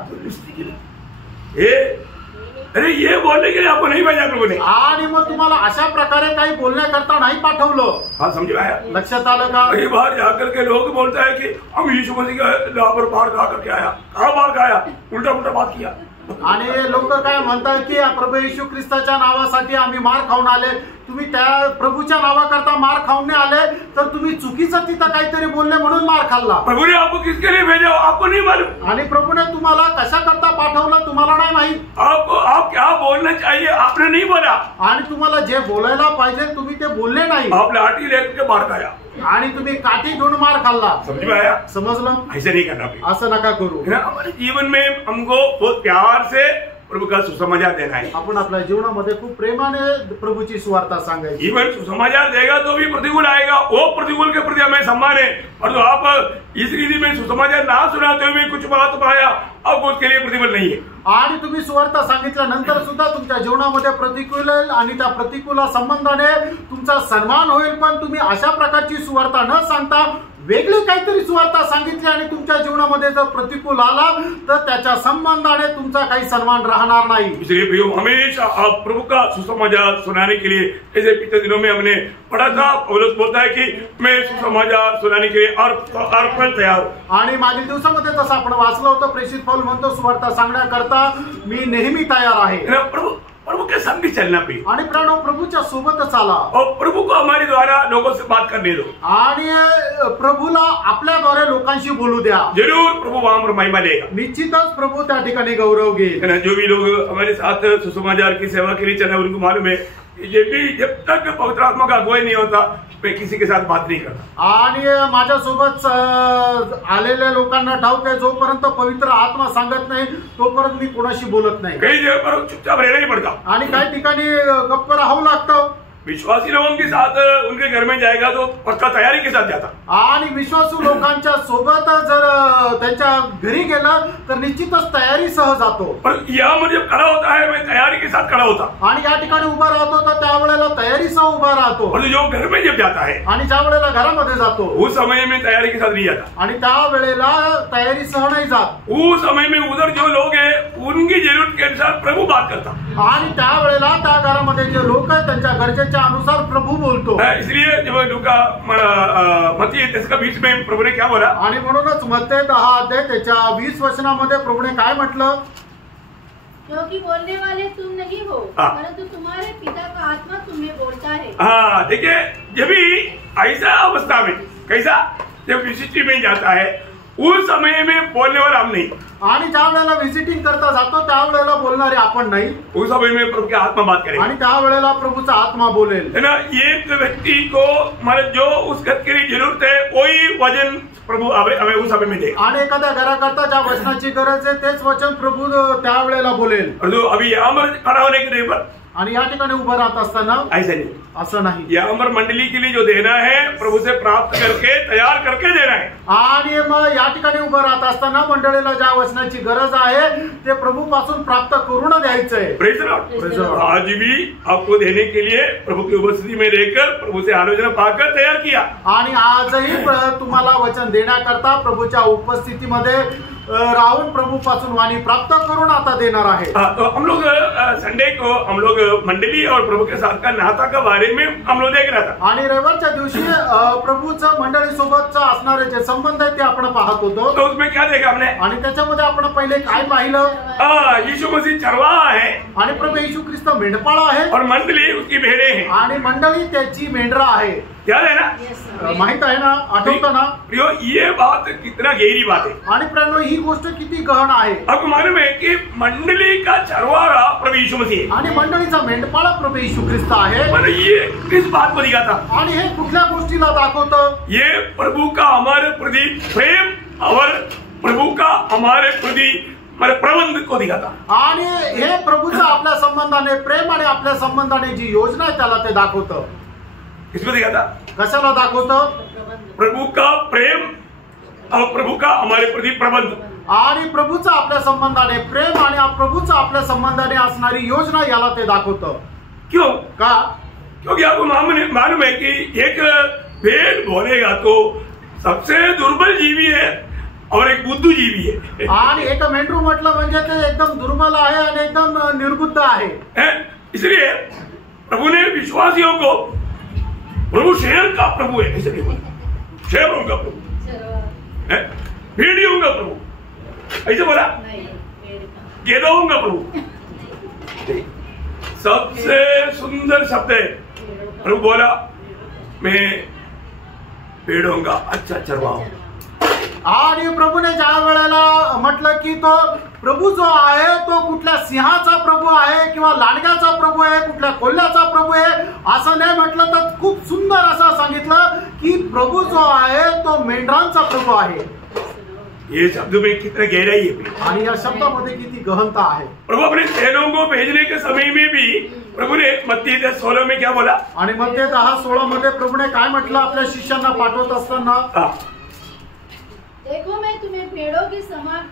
अरे ये बोलने के लिए आपको नहीं भेजा प्रभु ने। आणि मग तुम्हाला अशा प्रकारे काही बोलण्याकरता नाही पाठवलं। हाँ समझ में आया? लक्षात आलं का? कई बार जाकर के लोग बोलता है कि हम यीशु मसीह का पर बाहर खा करके आया, कहाँ बाहर खाया, उल्टा उल्टा बात किया। आणि लोक काय म्हणतात की प्रभू येशू ख्रिस्ताच्या नावासाठी आम्ही मार खाऊन आले। तुम्ही त्या प्रभूच्या नावाकरता मार खाऊन आले तर तुम्ही चुकीचं तिथं काहीतरी बोलले म्हणून मार खाल्ला। प्रभु ने आपको किसके लिए भेजा आपको नहीं मालूम। आणि प्रभूने तुम्हाला कशा करता पाठवलं तुम्हाला नाही माहित। आप क्या बोलना चाहिए आपने नहीं बोला, आणि तुम्हाला जे बोलायला पाहिजे तुम्ही ते बोलले नाही। आप लाठी लेकर के मार खाया आणि तुम्ही काठी घेऊन मार खाल्ला। समझ में आया? समजलं? ऐसे नहीं करना, असं नका करू। हमारे जीवन में हमको बहुत प्यार से प्रभु का सुसमाचार देना है। आपण आपल्या जीवनामध्ये खूप प्रेमाने प्रभूची सुवार्ता सांगायची। जीवन सुसमाचार देगा तो भी प्रतिकूल आएगा, वो प्रतिकूल के प्रति हमें सम्मान है। और तो आप इस रीति में सुसमाचार ना सुनाते हुए कुछ बात पाया अब उसके लिए प्रतिकूल नहीं है। आणि तुम्ही सुवार्ता सांगितल्यानंतर सुद्धा तुमच्या जीवनामध्ये प्रतिकूल येईल आणि त्या प्रतिकूल संबंधाने तुमचा सन्मान होईल, पण तुम्ही अशा प्रकारची सुवार्ता न सांगता वेगळी काहीतरी सुवार्ता सांगितली आणि तुमच्या जीवनामध्ये जर प्रतिकूल आला तर त्याच्या संबंधाने तुमचा काही सन्मान राहणार नहीं। इसलिए प्रियो, हमेशा आप प्रभु का सुसमाचार सुनाने के लिए, ऐसे पिछले दिनों में हमने पढ़ा था, पौलुस बोलता है कि मैं सुसमाचार सुनाने के लिए अर्पण तैयार हूं। आणि मागील दिवसामध्ये तसं आपण वाचलं होतं, प्रेषित पौल म्हणतो सुवार्ता सांगण्याकरता मी नेहमी तयार आहे। प्रभु के संग भी चलना भी, आणि प्राणो प्रभूच्या सोबत चाला और प्रभु को हमारे द्वारा लोगों से बात करने दो, आणि प्रभूला आपल्याद्वारे लोकांशी बोलू द्या। जरूर प्रभु वहां पर महिमा देगा, निश्चितच प्रभू त्या ठिकाणी गौरव घेईल। जो भी लोग हमारे साथ सुसमाचार की सेवा के लिए चले उनको मालूम है, जब तक पवित्र आत्मा का अगुवाई नहीं होता मैं किसी के साथ बात नहीं करता। आणि माझ्यासोबत आलेल्या लोकांना ठाऊक आहे, जोपर्यंत पवित्र आत्मा सांगत नाही तोपर्यंत मी कोणाशी बोलत नाही। कई जगह पर चुपचाप रहना ही पड़ता, आणि काही ठिकाणी गप्प राहावं लागतं। विश्वासी लोगों के साथ उनके घर में जाएगा तो पक्का तैयारी के साथ जाता, आणि विश्वासू लोकांच्या सोबत जर त्यांच्या घरी गेला तर निश्चितच तयारीसह जातो। पर यहाँ मुझे खड़ा होता है, मैं तैयारी के साथ खड़ा होता, आणि या ठिकाणी उभा राहतो तर त्यावेळेला तयारीसह उभा राहतो। और जो घर में जब जाता है आणि ज्या वेळेला घरामध्ये जातो उस समय में तैयारी के साथ नहीं जाता, आणि त्या वेळेला तयारीसह नाही जात। उस समय में उधर जो लोग हैं उनकी जरूरत के अनुसार प्रभु बात करता, आणि त्या वेळेला त्या घरामध्ये जे लोक आहेत त्यांच्या गरजेच्या अनुसार प्रभू बोलतो। इसलिए जब लूका मत्ती 10 का 20 में प्रभु ने क्या बोला, आणि म्हणूनच मत्ते 10 अध्याय त्याच्या 20 वचनामध्ये प्रभूने काय म्हटलं, क्योंकि बोलने वाले तुम नहीं हो परंतु तुम्हारे पिता का आत्मा तुम्हें बोलता है। हाँ देखिए, जब भी ऐसा अवस्था में कैसा जब विशिष्टि में जाता है उस समय में बोलने वाला हम नहीं, आणि ज्या वेळेला व्हिजिटिंग करता जातो त्या वेळेला बोलणारे आपण नाही, उस समय में प्रभु की आत्मा बात करेगा, आणि त्या वेळेला प्रभूचा आत्मा बोलेल। है ना। एक व्यक्ति को मतलब जो उस घर के लिए जरूरत है वही वचन प्रभु हमें उस समय में देगा, आणि एखाद्या घराकरता ज्या वचनाची गरज आहे तेच वचन प्रभू त्या वेळेला बोलेल। और जो अभी यहाँ पर खड़ा होने के लिए पर आणि या ठिकाणी उभं राहत असताना ऐसा नहीं, असं नाही, यहाँ पर मंडली के लिए जो देना है प्रभु से प्राप्त करके तैयार करके देना है। आणि मग या ठिकाणी उभं राहत असताना मंडळीला ज्या वचनाची गरज आहे ते प्रभू पासून प्राप्त करून द्यायचंय। Praise the Lord. आज भी आपको देने के लिए प्रभु की उपस्थिति में रहकर प्रभु से आलोचना पाकर तैयार किया, आणि आजही तुम्हाला वचन देण्याकरता प्रभूच्या उपस्थितीमध्ये राहून प्रभू पासून वाणी प्राप्त करून आता देणार आहे। तो हम लोग संडे को हम लोग मंडली और प्रभु के साथ का नाता के बारे में हम लोग देख रहा था, आणि रविवारच्या दिवशी प्रभूचं मंडळी सोबतचा असणारे जे संबंध आहेत ते आपण पाहत होतो। तो उसमें क्या देखा हमने, आणि त्याच्यामध्ये आपण पहिले काय पाहिलं, यीशु मसीह चरवाहा है आणि प्रभू येशू ख्रिस्त मेंढपाळ आहे और मंडली उसकी भेड़े है, आणि मंडळी त्याची मेंढरा आहे। याद है ना, माहित आहे ना, आठवतं ना। प्रियो, ये बात कितना गहरी बात है, आणि प्रेरणो ही गोष्ट किती गहन आहे। आपको मालूम है कि मंडली का चरवाहा प्रभु यीशु मसीह है, आणि मंडळीचा मेंढपाळ प्रभू येशू ख्रिस्त आहे। पर ये किस बात को दिखाता, आणि हे कुठल्या गोष्टीला दाखवतं, ये प्रभु का हमारे प्रति प्रेम और प्रभु का हमारे प्रति प्रबंध को दिखाता। आणि हे प्रभूचा आपल्या संबंधाने प्रेम आणि आपल्या संबंधाने जी योजना आहे त्याला ते दाखवतं। किसको दिखाता, कशाला दाखवतं, प्रभु का प्रेम और प्रभु का हमारे प्रति प्रबंध, आणि प्रभूचा आपल्या संबंधाने प्रेम आणि प्रभूचा आपल्या संबंधाने असणारी योजना याला ते दाखवतं। क्यों का, क्योंकि आपको मालूम है कि एक भेड़ बोलेगा तो सबसे दुर्बल जीवी है और एक बुद्धू जीवी है, आणि एक मेंढरू म्हटलं म्हणजे ते एकदम दुर्बल आहे आणि एकदम निर्बुद्ध आहे। इसलिए प्रभु ने विश्वासियों को, प्रभु शहर का प्रभु है, ऐसे नहीं बोला, शहरों का प्रभु, भेड़ियों का प्रभु ऐसे बोला, गेदों का प्रभु, सबसे सुंदर शब्द है। प्रभु बोला मैं भेड़ों का अच्छा चरवाहा। आणि प्रभूने ज्या वेळेला म्हटलं की तो प्रभू जो आहे तो कुठल्या सिंहाचा प्रभू आहे किंवा लांडग्याचा प्रभू आहे, कुठल्या कोल्ह्याचा प्रभू आहे असं नाही म्हटलं, तर खूप सुंदर असं सांगितलं की प्रभू जो आहे तो मेंढरांचा प्रभू आहे। ये शब्द में कितना गहराई है, आणि या शब्दामध्ये किती गहनता आहे। प्रभु अपने सेनों को भेजने के समय में भी प्रभु ने मत्ती 10:16 में क्या बोला, आणि मत्ती 10:16 मध्ये प्रभूने काय म्हटलं आपल्या शिष्यांना पाठवत असताना, देखो मैं तुम्हें भेड़ों के समान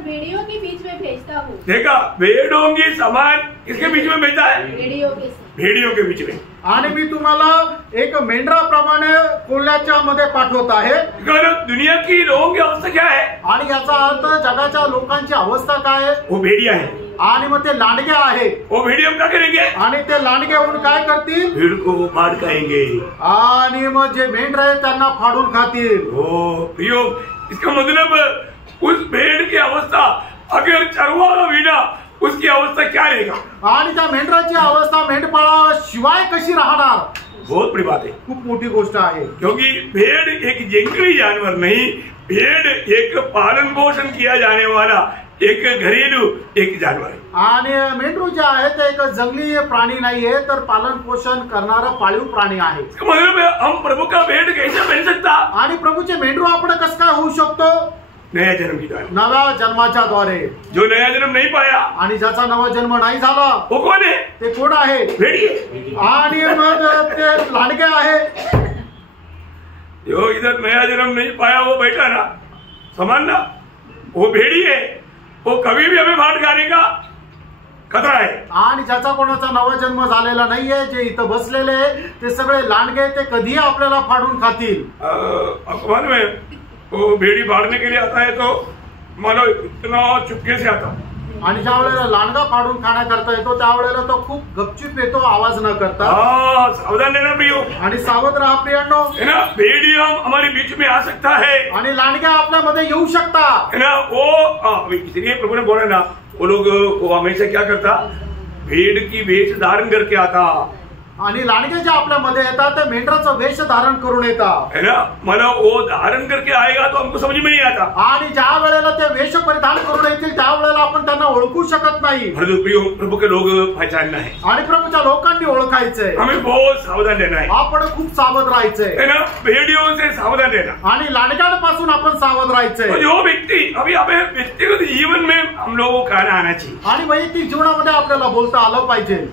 भेड़ियों के बीच में भेजता हूँ। देखा, भेड़ों के समान किसके बीच में भेजा है, भेड़ियों के बीच में। आणि मी तुम्हाला एक मेंढराप्रमाणे कोल्ह्याच्या मध्ये पाठवत आहे। दुनिया की लोगों की अवस्था क्या है? आणि याचा अर्थ जगाच्या लोकांची अवस्था काय आहे? वो भेड़िया है आणि मग ते लांडगे आहे। वो भेड़िया क्या करेंगे? आणि ते लांडगे होऊन काय करतील? भेड़ को मार खाएंगे आणि मग जे मेंढर आहे त्यांना फाडून खातील। ओ प्रियो, इसका मतलब उस भेड़ की अवस्था अगर चरवाहा बिना उसकी अवस्था क्या रहेगा? आणि त्या मेंढराची अवस्था मेंढपाळा शिवाय कशी राहणार? बहुत बड़ी बात है, खूप मोठी गोष्ट आहे। क्योंकि भेड़ एक जंगली जानवर नहीं, भेड़ एक पालन पोषण किया जाने वाला एक घरेलू एक जानवर है। आणि मेंढरू जे आहे ते एक जंगली प्राणी नाहीये, तर पालन पोषण करणारा पाळीव प्राणी आहे। मतलब हम प्रभु का भेड़ कैसे बन सकता? आणि प्रभूचे मेंढरू आपण कसं काय होऊ शकतो? नया जन्म की द्वारे, नव्या जन्माच्या द्वारे। जो नया जन्म नहीं पाया आणि ज्याचा नवा जन्म नाही झाला वो कौन है? ते कोण आहे? भेड़िए। आणि मग ते लांडगे आहे। जो इधर नया जन्म नहीं पाया वो बैठा ना, समान ना, वो भेड़ी है, वो कभी भी हमें फाड़ खाने का खतरा है। आणि ज्याचा कोणाचा नवा जन्म झालेला नाहीये, जे इथं बसलेले ते सगळे लांडगे, ते कधी आपल्याला फाडून खातील। अपमान में वो भेड़ी फाड़ने के लिए आता है तो मानो इतना चुपके से आता। आणि ज्या वेळेला लांडगा फाडून खाण्याकरता येतो त्यावेळेला तो खूप गपचूप येतो, आवाज न करता। सावधान रहना प्रियो, आणि सावध राहा प्रियांनो, है ना। भेड़ी हम हमारे बीच में आ सकता है आणि लांडगा आपल्यामध्ये येऊ शकता, है ना। वो इसलिए प्रभु ने बोला ना, वो लोग वो हमेशा क्या करता? भेड़ की वेश धारण करके आता। आणि लांडगे जे आपल्यामध्ये येतात ते मेंढराचं वेश धारण करून येतात, है ना। मानो वो धारण करके आएगा तो हमको समझ में नहीं आता। आणि ज्या वेळेला ते वेश परिधान करून येतील त्यावेळेला आपण त्यांना ओळखू शकत नाही। प्रभु के लोग पहचानना है, आणि प्रभूच्या लोकांनी ओळखायचंय, हमें बहुत सावधान रहना है, आपण खूप सावध राहायचंय, है ना। भेड़ियों से सावधान रहना, आणि लांडग्यांपासून आपण सावध राहायचंय। तो जो व्यक्ति अभी हमें व्यक्तिगत जीवन में हम लोगों को कहना आना चाहिए, आणि वैयक्तिक जीवनामध्ये आपल्याला बोलता आलं पाहिजे।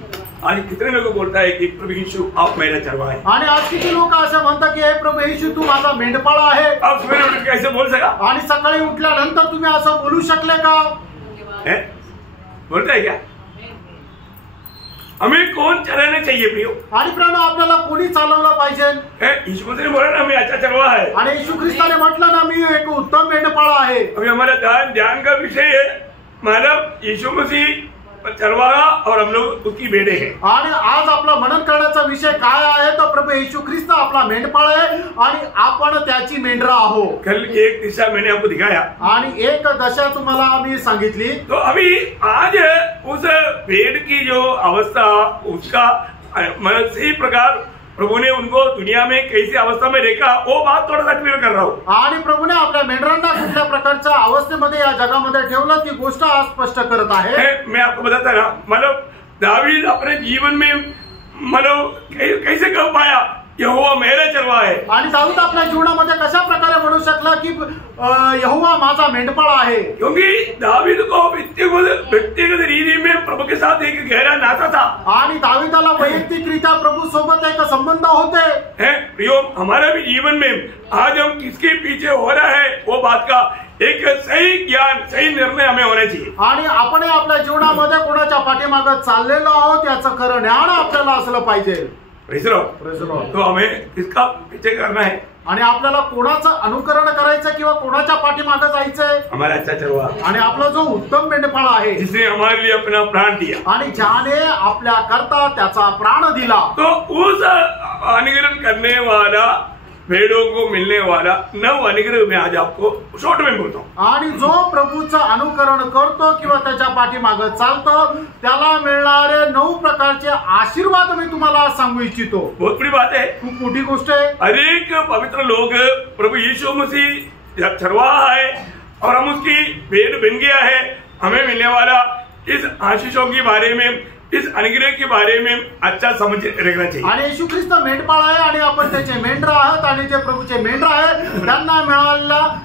आज कितने लोग बोलता है कि प्रभु यीशु आप मेरा चरवाहा है। आणि आज किती लोक असं म्हणतात की हे प्रभू येशू तू माझा मेंढपाळा आहे। आप सवेरे उठ के ऐसे बोल सका? आणि सकाळी उठल्यानंतर तुम्ही असं बोलू शकले का? बोलता है क्या? हमें कौन चलाना चाहिए प्रियो? आणि प्रियो, आपल्याला कोणी चालवलं पाहिजे? यीशु मसीह ने बोला ना, मैं अच्छा चरवाहा है। आणि येशू ख्रिस्ताने म्हटलं ना, मी एक उत्तम मेंढपाळा आहे। अभी हमारा ध्यान का विषय है मतलब यीशु मसीह चरवाहा और हम लोग उसकी भेड़े हैं। आणि आज आपला मनन करण्याचा विषय काय आहे? तो प्रभू येशू ख्रिस्त आपला मेंढपाळ आहे आणि आपण त्याची मेंढर आहोत। कल एक दिशा मैंने आपको दिखाया आणि एक दशा तुम्हाला आम्ही सांगितली। तो अभी आज उस भेड़ की जो अवस्था उसका मतलब सही प्रकार प्रभु ने उनको दुनिया में कैसी अवस्था में देखा वो बात थोड़ा सा क्लियर कर रहा हूँ। आणि प्रभूने आपल्या मेंढरांना कुठल्या प्रकारच्या अवस्थेमध्ये या जगामध्ये ठेवलं ती गोष्ट आज स्पष्ट करत आहे। मैं आपको बताता ना, मतलब दावीद अपने जीवन में मतलब कैसे कर पाया यहोवा मेरा चरवाहा है। आणि दाऊद आपल्या जीवनामध्ये कशा प्रकारे म्हणू शकला की यहोवा माझा मेंढपाळ आहे? क्योंकि दावीद को व्यक्तिगत रीति में प्रभु के साथ एक गहरा नाता था। आणि दावीदाला वैयक्तिकरित्या प्रभु सोबत एक संबंध होते। है प्रियो, हमारा भी जीवन में आज हम किसके पीछे हो रहा है वो बात का एक सही ज्ञान सही निर्णय हमें होना चाहिए। आणि आपण आपल्या जीवनामध्ये कोणाच्या पाठीमागे चाललेलो आहोत याचं खरं ज्ञान आपल्याला असलं पाहिजे। तो हमें किसका पीछे करना है? आणि आपल्याला कोणाचं अनुकरण करायचं किंवा कोणाच्या पाठीमागे जायचंय? हमारा अच्छा चरवाहा, आणि आपला जो उत्तम मेंढपाळ आहे जिसने हमारे लिए अपना प्राण दिया, आणि ज्याने आपल्या करता त्याचा प्राण दिला, तो उस अनुकरण करने वाला भेड़ों को मिलने वाला नव अनुग्रह में आज आपको शॉर्ट में बोलता हूँ। आणि जो प्रभूचं अनुकरण करतो किंवा त्याच्या पाठीमागे चालतो त्याला मिळणारे 9 प्रकारचे आशीर्वाद मी तुम्हाला सांगू इच्छितो। बहुत बड़ी बात है, खूप मोठी गोष्ट आहे। अनेक पवित्र लोग प्रभु यीशु मसीह चरवाहा है और हम उसकी भेड़ बन गया है, हमें मिलने वाला इस आशीषों के बारे में इस अनुग्रह के बारे में अच्छा समझ रखना चाहिए। आणि येशू ख्रिस्त मेंढपाळ आहे आणि आपण त्याचे मेंढर आहोत आणि जे प्रभूचे मेंढर आहेत त्यांना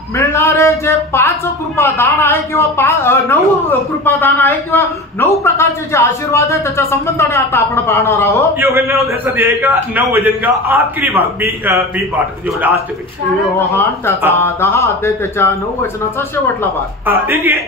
मिळणारे जे 5 कृपादान आहे किंवा 9 कृपादान आहे किंवा 9 प्रकारचे जे आशीर्वाद आहे त्याच्या संबंधाने आता आपण पाहणार आहोत। योहान का 9 वचन का आखिरी भाग बी पार्ट जो लास्ट में योहान त्याचा 10 अध्याय त्याच्या 9 वचनाचा शेवटला भाग। देखिए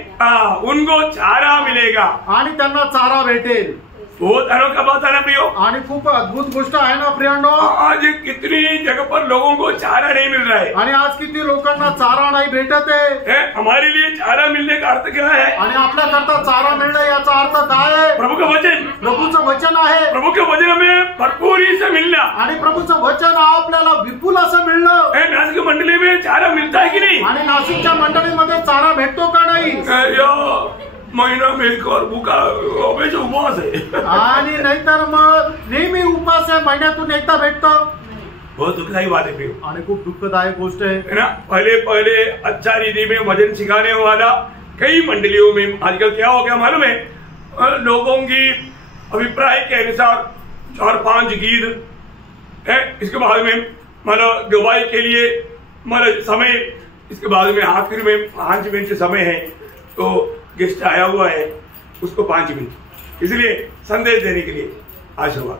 उनको चारा मिलेगा आणि त्यांना चारा भेटेल। बहुत अनोखा बात है ना प्रियो। आणि खूप अद्भुत गोष्ट आहे ना प्रियांनो। आज कितनी जगह पर लोगों को चारा नहीं मिल रहा है आणि आज किती लोकांना चारा नाही भेटत आहे। हमारे लिए चारा मिलने का अर्थ क्या है? आणि आपल्या करता चारा मिळणं याचा अर्थ काय आहे? प्रभु का वचन, प्रभूचं वचन आहे। प्रभु के वचन में भरपूर से मिलना आणि प्रभूचं वचन आपल्याला विपुल असं मिळणं। नासिक मंडली में चारा मिलता है कि नहीं? आणि नाशिकच्या मंडळीमध्ये चारा भेटतो का नाही? महीना मिळकर भूका उपवास आहे आणि नाहीतर मग नेहमी उपवास आहे, महिन्यातून एकदा भेटतो। बहुत दुखदायी बात है प्रियो। आणि खूप दुःखदायक गोष्ट है ना। पहले अच्छा रीति में वजन सिखाने वाला कई मंडलियों में आजकल क्या हो गया मालूम है? लोगों की अभिप्राय के अनुसार 4-5 गीत है, इसके बाद में मतलब गवाही के लिए मतलब समय, इसके बाद में आखिर में 5 मिनट समय है, तो गेस्ट आया हुआ है उसको 5 मिनट, इसलिए संदेश देने के लिए आज हुआ।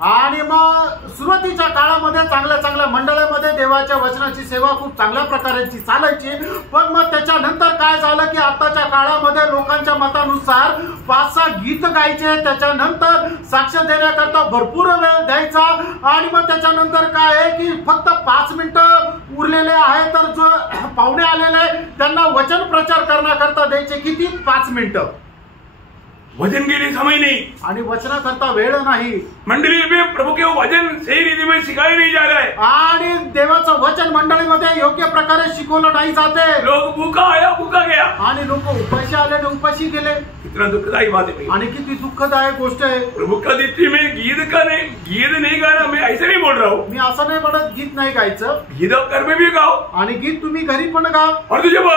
आणि मग सुरुवातीच्या काळामध्ये चांगल्या मंडळामध्ये देवाच्या वचनाची सेवा खूप चांगल्या प्रकारची चालायची, पण मग त्याच्यानंतर काय झालं की आताच्या काळामध्ये लोकांच्या मतानुसार 5-6 गीत गायचे, त्याच्यानंतर साक्ष देण्याकरता भरपूर वेळ द्यायचा, आणि मग त्याच्यानंतर काय आहे की फक्त 5 मिनिटं उरलेले आहे, तर जो पाहुणे आलेले त्यांना वचन प्रचार करण्याकरता द्यायचे किती? 5 मिनिटं। वचन के लिए समय नहीं, आणि वचनाकरता वेळ नाही। मंडली में प्रभु के वचन सही रीति में सिखाया नहीं जा रहा है, आणि देवाचं वचन मंडळीमध्ये योग्य प्रकारे शिकवलं नाही जाते। लोग भूखा आया भूखा गया, आणि लोक उपाशी आले आणि उपाशी गेले। कितना दुखदायी बात है। आणि किती दुःखदायक गोष्ट आहे। प्रभु का दृष्टि में गीत नहीं गाना, मैं ऐसे नहीं बोल रहा हूँ, मी असं नाही म्हणत गीत नाही गायचं, गीत घर में भी गाओ, आणि गीत तुम्ही घरी पण गा। और तो जब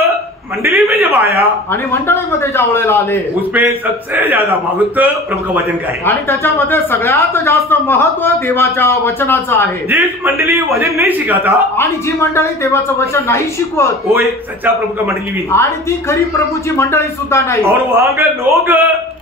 मंडली में जब आया आणि मंडळीमध्ये ज्या वेळेला आले उसमें सबसे ज्यादा महत्व प्रभु का वचन का है, आणि त्याच्यामध्ये सगळ्यात जास्त महत्व देवाच्या वचनाचं आहे। जिस मंडली वचन नहीं सिखाता, आणि जी मंडळी देवाचं वचन नाही शिकवत, वो एक सच्चा प्रभु का मंडली भी, आणि ती खरी प्रभूची मंडळी सुद्धा नाही, और वहाँ के लोग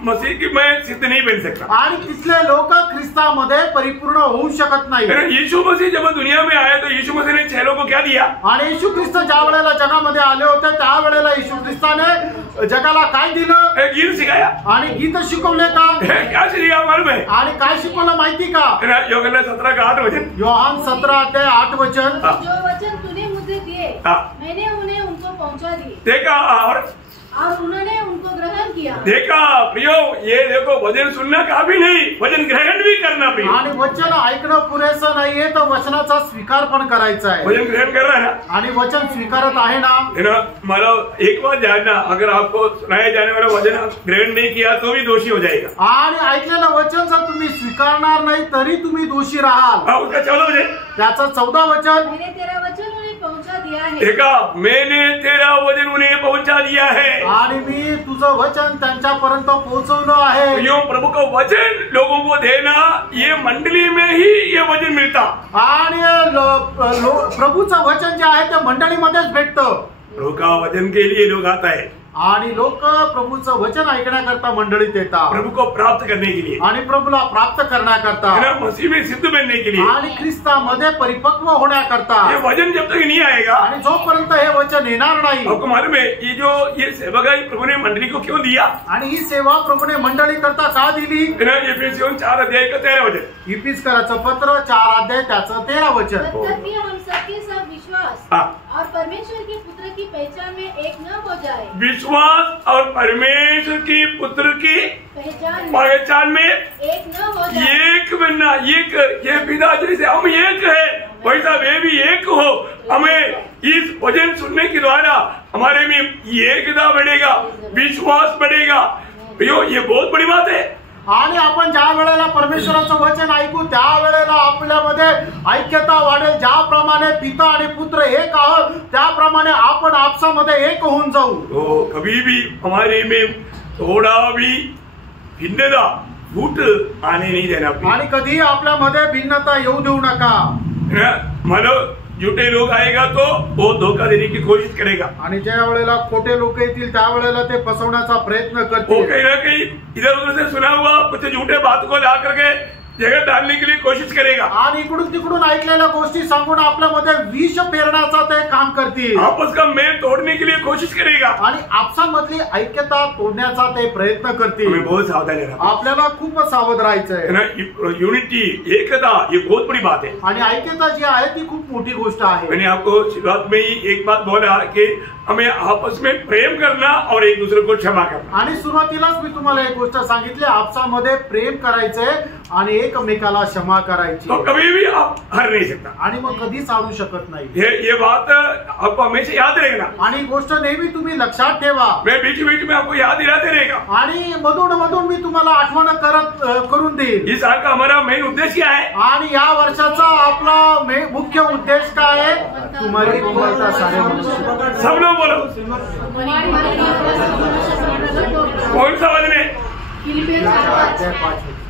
मसीह की में सिद्ध नहीं बन सकता, आणि तिथले लोक ख्रिस्तामध्ये परिपूर्ण होऊ शकत नाही। यीशु मसीह जब दुनिया में आया तो यीशु मसीह ने चेलों को क्या दिया? आणि येशू ख्रिस्त ज्या वेळेला जगामध्ये आले होते त्यावेळेला येशू ख्रिस्ताने जगाला काय दिलं? गीत सिखाया, आणि गीत शिकवले का? क्या सिखाया मालूम है? आणि काय शिकवलं माहिती का? యోహన్న 17:8 वचन, योहान 17:8 वचन, जो वचन तूने मुझे दिए मैंने उन्हें उनको पहुंचा दिए, देखा और उन्होंने उनको ग्रहण किया। देखा प्रियो, ये देखो वचन सुनना काफी नहीं, वचन ग्रहण भी करना प्रियो। आणि वचन ऐकणं पुरेसं नाहीये, तर वचनाचा स्वीकार पण करायचा आहे। वचन ग्रहण कर रहा है ना, आणि वचन स्वीकारत आहे ना। मतलब एक बार जानना, अगर आपको सुनाया जाने वाला वचन ग्रहण नहीं किया तो भी दोषी हो जाएगा। आणि ऐकलेलं वचन जर तुम्ही स्वीकारणार नाही तरी तुम्ही दोषी राहाल। उसका 14 वचन, त्याचं 14 वचन, मैंने तेरा वचन उन्हें पहुंचा दिया है। देखा, मैंने तेरा वचन उन्हें पहुंचा दिया है, आणि मी तुझं वचन त्यांच्यापर्यंत पोहोचवलं आहे। यो प्रभु का वचन लोगों को देना, ये मंडली में ही ये वचन मिलता। आणि प्रभूचं वचन जे आहे ते मंडळीमध्येच भेटतं। प्रभु का वचन के लिए लोग आता है, आणि लोक प्रभूचं वचन ऐकण्याकरता मंडळीत येतात, प्रभु को प्राप्त करने के लिए, आणि प्रभूला प्राप्त करण्याकरता, मसीह में सिद्ध बनने के लिए, आणि ख्रिस्तामध्ये परिपक्व होण्याकरता। ये वचन जब तक नहीं आएगा, आणि जोपर्यंत हे वचन येणार नाही, आपको मालूम है ये सेवकाई प्रभु ने मंडली को क्यों दिया? आणि ही सेवा प्रभूने मंडळी करता का दिली? एफिसियों 4:13 वचन, इफिसकराचं पत्र 4 त्याचं 13 वचन, तथापि हम सबके सब विश्वास और परमेश्वर के पुत्र की पहचान में एक न हो जाए। विश्वास और परमेश्वर की पुत्र की पहचान में एक न हो जाए। एक बनना, एक, ये पिता जैसे हम एक है वैसा वे भी एक हो। हमें इस वचन सुनने के द्वारा हमारे में एकता बढ़ेगा, विश्वास बढ़ेगा। ये बहुत बड़ी बात है। आणि आपण ज्या वेळेला परमेश्वराचं वचन ऐकू त्यावेळेला आपल्यामध्ये ऐक्यता वाढेल। ज्याप्रमाणे पिता आणि पुत्र एक आहोत त्याप्रमाणे आपण आपसामध्ये एक होऊन जाऊ। तो कभी भी हमारे में थोडा भी भिन्नता फूट आने नहीं देना। आणि कधी आपल्यामध्ये भिन्नता येऊ देऊ नका। मतलब झूठे लोग आएगा तो वो धोखा देने की कोशिश करेगा, आणि ज्या वेळेला खोटे लोक येतील त्यावेळेला ते फसवण्याचा प्रयत्न करतील। वो कहीं ना कहीं इधर उधर से सुना हुआ कुछ झूठे बात को ला करके जगह डालने के लिए कोशिश करेगा आणि इकडून तिकडून ऐकलेल्या गोष्टी सांगून आपल्यामध्ये विष पेरण्याचा ते काम करतील. आपस का मेल तोड़ने के लिए कोशिश करेगा आणि आपसामधली ऐक्यता तोडण्याचा ते प्रयत्न हमें करतील. बहुत सावधान रहना आपल्याला खूप सावध राहायचं है आहे. ना. यूनिटी, एकता, ये बहुत बड़ी बात है. आणि ऐक्यता जी आहे ती खूप मोठी गोष्ट आहे. मैंने आपको शुरुआत में ही एक बात बोला कि हमें आपस में प्रेम करना और एक दूसरे को क्षमा करना. आणि सुरुवातीलाच मी तुम्हाला एक गोष्ट सांगितली, आपसामध्ये प्रेम करायचंय आणि एकमेकाला क्षमा करायची. तो कभी भी आप हार नहीं सकता. आणि मग कधीच हारू शकत नाही. ये बात आपको हमेशा याद रहेगा. आणि गोष्ट नेहमी तुम्ही लक्षात ठेवा. मैं बीच बीच में आपको याद दिलाते रहेगा. आणि मधून मधून मी तुम्हाला आठवण करून देईल. इस साल का हमारा मेन उद्देश्य क्या है? आणि या वर्षाचा आपला मुख्य उद्देश काय आहे? तुम्हारी कोमलता सारे मनुष्य. सब लोग बोलो. कौन सा वचन है?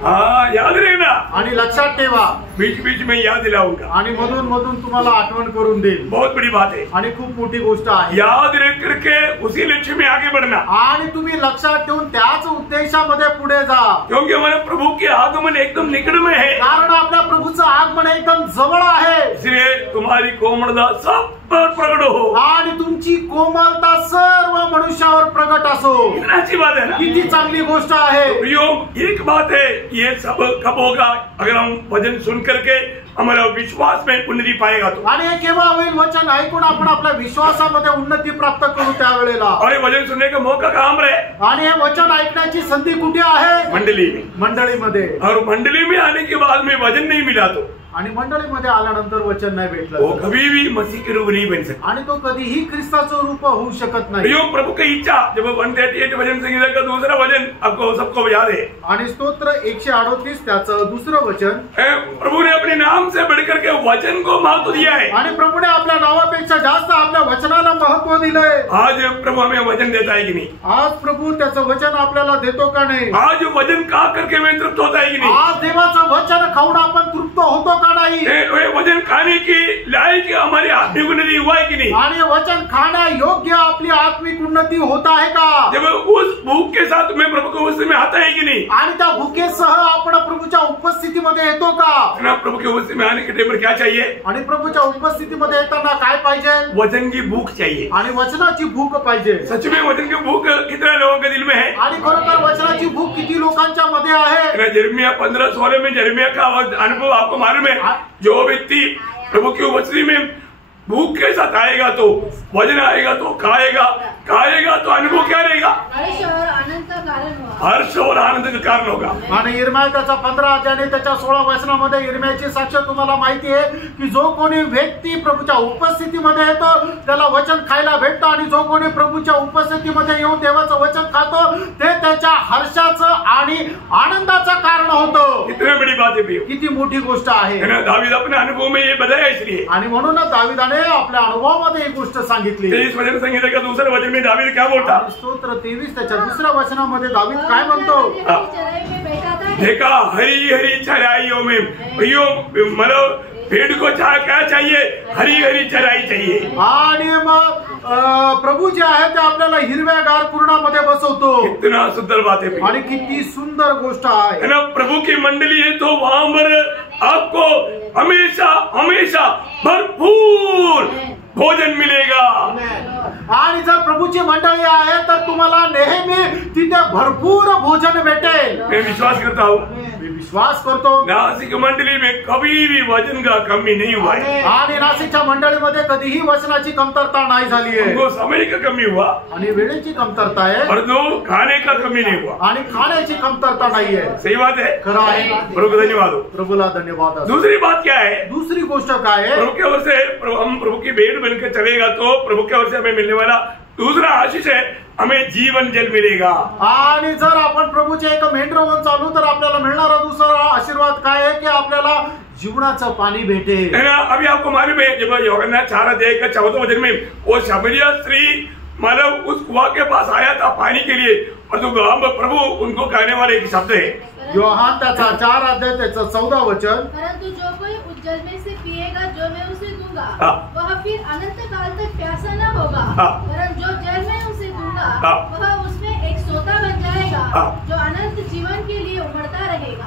हाँ, याद रहना. आणि लक्षात ठेवा. बीच बीच में याद दिलाऊंगा. आणि मधून मधून तुम्हाला आठवण करून देईल. बहुत बड़ी बात है. आणि खूप मोठी गोष्ट आहे. याद रख करके उसी लक्ष्य में आगे बढ़ना. आणि तुम्ही लक्षात ठेवून त्याच उद्देशामध्ये पुढे जा. क्योंकि हमारे प्रभु के आगमन एकदम निकट में है. कारण आपल्या प्रभूचं आगमन एकदम जवळ आहे. इसलिए तुम्हारी कोमलता सब पर प्रकट हो. आणि तुमची कोमलता सर्व मनुष्यावर प्रगट असो. कितना अच्छी बात है ना. किती चांगली गोष्ट आहे. प्रियो, एक बात है, ये सब कब होगा? अगर हम वचन सुन करके हमारा विश्वास में उन्नति पाएगा तो. आणि हे केव्हा होईल? वचन ऐकून आपण आपल्या विश्वासामध्ये उन्नती प्राप्त करू त्यावेळेला. और ये वचन सुनने का मौका कहाँ पर है? आणि हे वचन ऐकण्याची संधी कुठे आहे? मंडली में. मंडळीमध्ये. और मंडली में आने के बाद में वचन नहीं मिला तो आणि मंडळीमध्ये आल्यानंतर वचन नाही वो भेटलं कभी भी मसीह के रूप नहीं बन सकता. आणि तो कधीही ख्रिस्ताचं रूप होऊ शकत नाही. प्रियो, प्रभु की इच्छा, जब 138 वचन संहिता का दूसरा वचन आपको सबको याद है. आणि स्तोत्र 138 त्याचं दुसरं वचन. प्रभु ने अपने नाम से बढ़कर के वचन को महत्व दिया है. आणि प्रभूने आपल्या नावापेक्षा जास्त आपल्या वचनाला महत्व दिलंय. आज प्रभु हमें वचन देता है कि नहीं? आज प्रभू त्याचं वचन आपल्याला देतो का नाही? आज वचन खा करके मैं तृप्त होता है कि नहीं? आज देवाचं वचन खाऊन आपण तृप्त होतो का नाही? वचन खाने की लायक हमारी आत्मिक उन्नति हुआ है कि नहीं? आणि वचन खाण्या योग्य आपली आत्मिक उन्नती होत आहे का? जब उस भूख के साथ मैं प्रभु को उपस्थिति में आता है कि नहीं? आणि त्या भूकेसह आपण प्रभूच्या उपस्थितीमध्ये येतो का? प्रभु के उपस्थिति में आने के टाइम पर क्या चाहिए? आणि प्रभूच्या उपस्थितीमध्ये येताना काय पाहिजे? वचन की भूख चाहिए. आणि वचनाची भूक पाहिजे. सच में वचन की भूख कितने लोगों के दिल में है? आणि खरोखर वचनाची भूक किती लोकांच्या मध्ये आहे? यिर्मयाह 15:16 में यिर्मयाह का अनुभव आपको मालूम है. जो व्यक्ति प्रभु की उपस्थिति में भूख के साथ आएगा तो वचन आएगा तो खाएगा तो अनुभव क्या रहेगा? हर्ष और आनंद का कारण हुआ. हर्ष और आनंद का कारण होगा. आणि यिर्मयाह त्याचा 15 अध्याय त्याच्या 16 वचनामध्ये यिर्मयाहची साक्ष तुम्हाला माहिती आहे की जो कोणी व्यक्ती प्रभूच्या उपस्थितीमध्ये येतो त्याला वचन खायला भेटतं आणि जो कोणी प्रभूच्या उपस्थितीमध्ये येऊन देवाचं वचन खातो ते त्याच्या हर्षाचं आणि आनंदाचं कारण होतं. कितनी बड़ी बात है प्रियो. किती मोठी गोष्ट आहे. दावीद अपने अनुभव में ये बताया इसलिए. आणि म्हणूनच दाविदाने आपल्या अनुभवामध्ये ही गोष्ट सांगितली. 23 वचन संहिता का दूसरा वचन में दावीद क्या बोलता? स्तोत्र 23 त्याच्या दुसऱ्या वचनामध्ये दावीद काय म्हणतो? देखा हरी हरी चराइयों में. प्रियो, मतलब पेड़ को क्या चाहिए? हरी हरी चराई चाहिए. आणि मग प्रभू जे आहे ते आपल्याला हिरव्यागार कुरणामध्ये बसवतो. कितना सुंदर बात है. आणि किती सुंदर गोष्ट आहे ना. प्रभु की मंडली है तो वहां पर आपको हमेशा हमेशा भरपूर भोजन मिलेगा. आणि जर प्रभूची मंडळी आहे तर तुम्हाला नेहमी तिथे भरपूर भोजन भेटेल. मैं विश्वास करता हूँ. मी विश्वास करतो नासिक मंडली में कभी भी वचन का कमी नहीं हुआ है. आणि नाशिकच्या मंडळीमध्ये कधीही वचनाची कमतरता नाही झाली आहे. उनको समय का कमी हुआ आणि वेळेची कमतरता आहे. और जो खाने का कमी नहीं हुआ. आणि खाण्याची कमतरता नाही आहे. सही बात है. खरं आहे. प्रभु को धन्यवाद हो. प्रभूला धन्यवाद. दूसरी बात क्या है? दुसरी गोष्ट काय आहे? प्रभु के ओर से हम प्रभु की भेंट बनकर चलेगा तो प्रभु के ओर से हमें मिलने वाला दूसरा आशीष है, हमें जीवन जल मिलेगा. आणि जर आपण प्रभूचे एक मेंढर होऊन चालू तर आपल्याला मिळणारा दुसरा आशीर्वाद काय आहे की आपल्याला जीवनाचं पाणी भेटेल. अभी आपको मालूम है जब यूहन्ना 4:14 वचन में वो शमरिया स्त्री मतलब उस कुआं के पास आया था पानी के लिए और तो प्रभु उनको कहने वाले एक शब्द है. योहान त्याचा 4 अध्याय त्याचं 14 वचन. परंतु जो कोई उस जल में से पिएगा जो मैं उसे दूंगा वह फिर अनंत काल तक प्यासा न होगा. परंतु जो जल मैं उसे दूंगा वह उसमें एक सोता बन जाएगा पाएगा, जो अनंत जीवन के लिए उमड़ता रहेगा।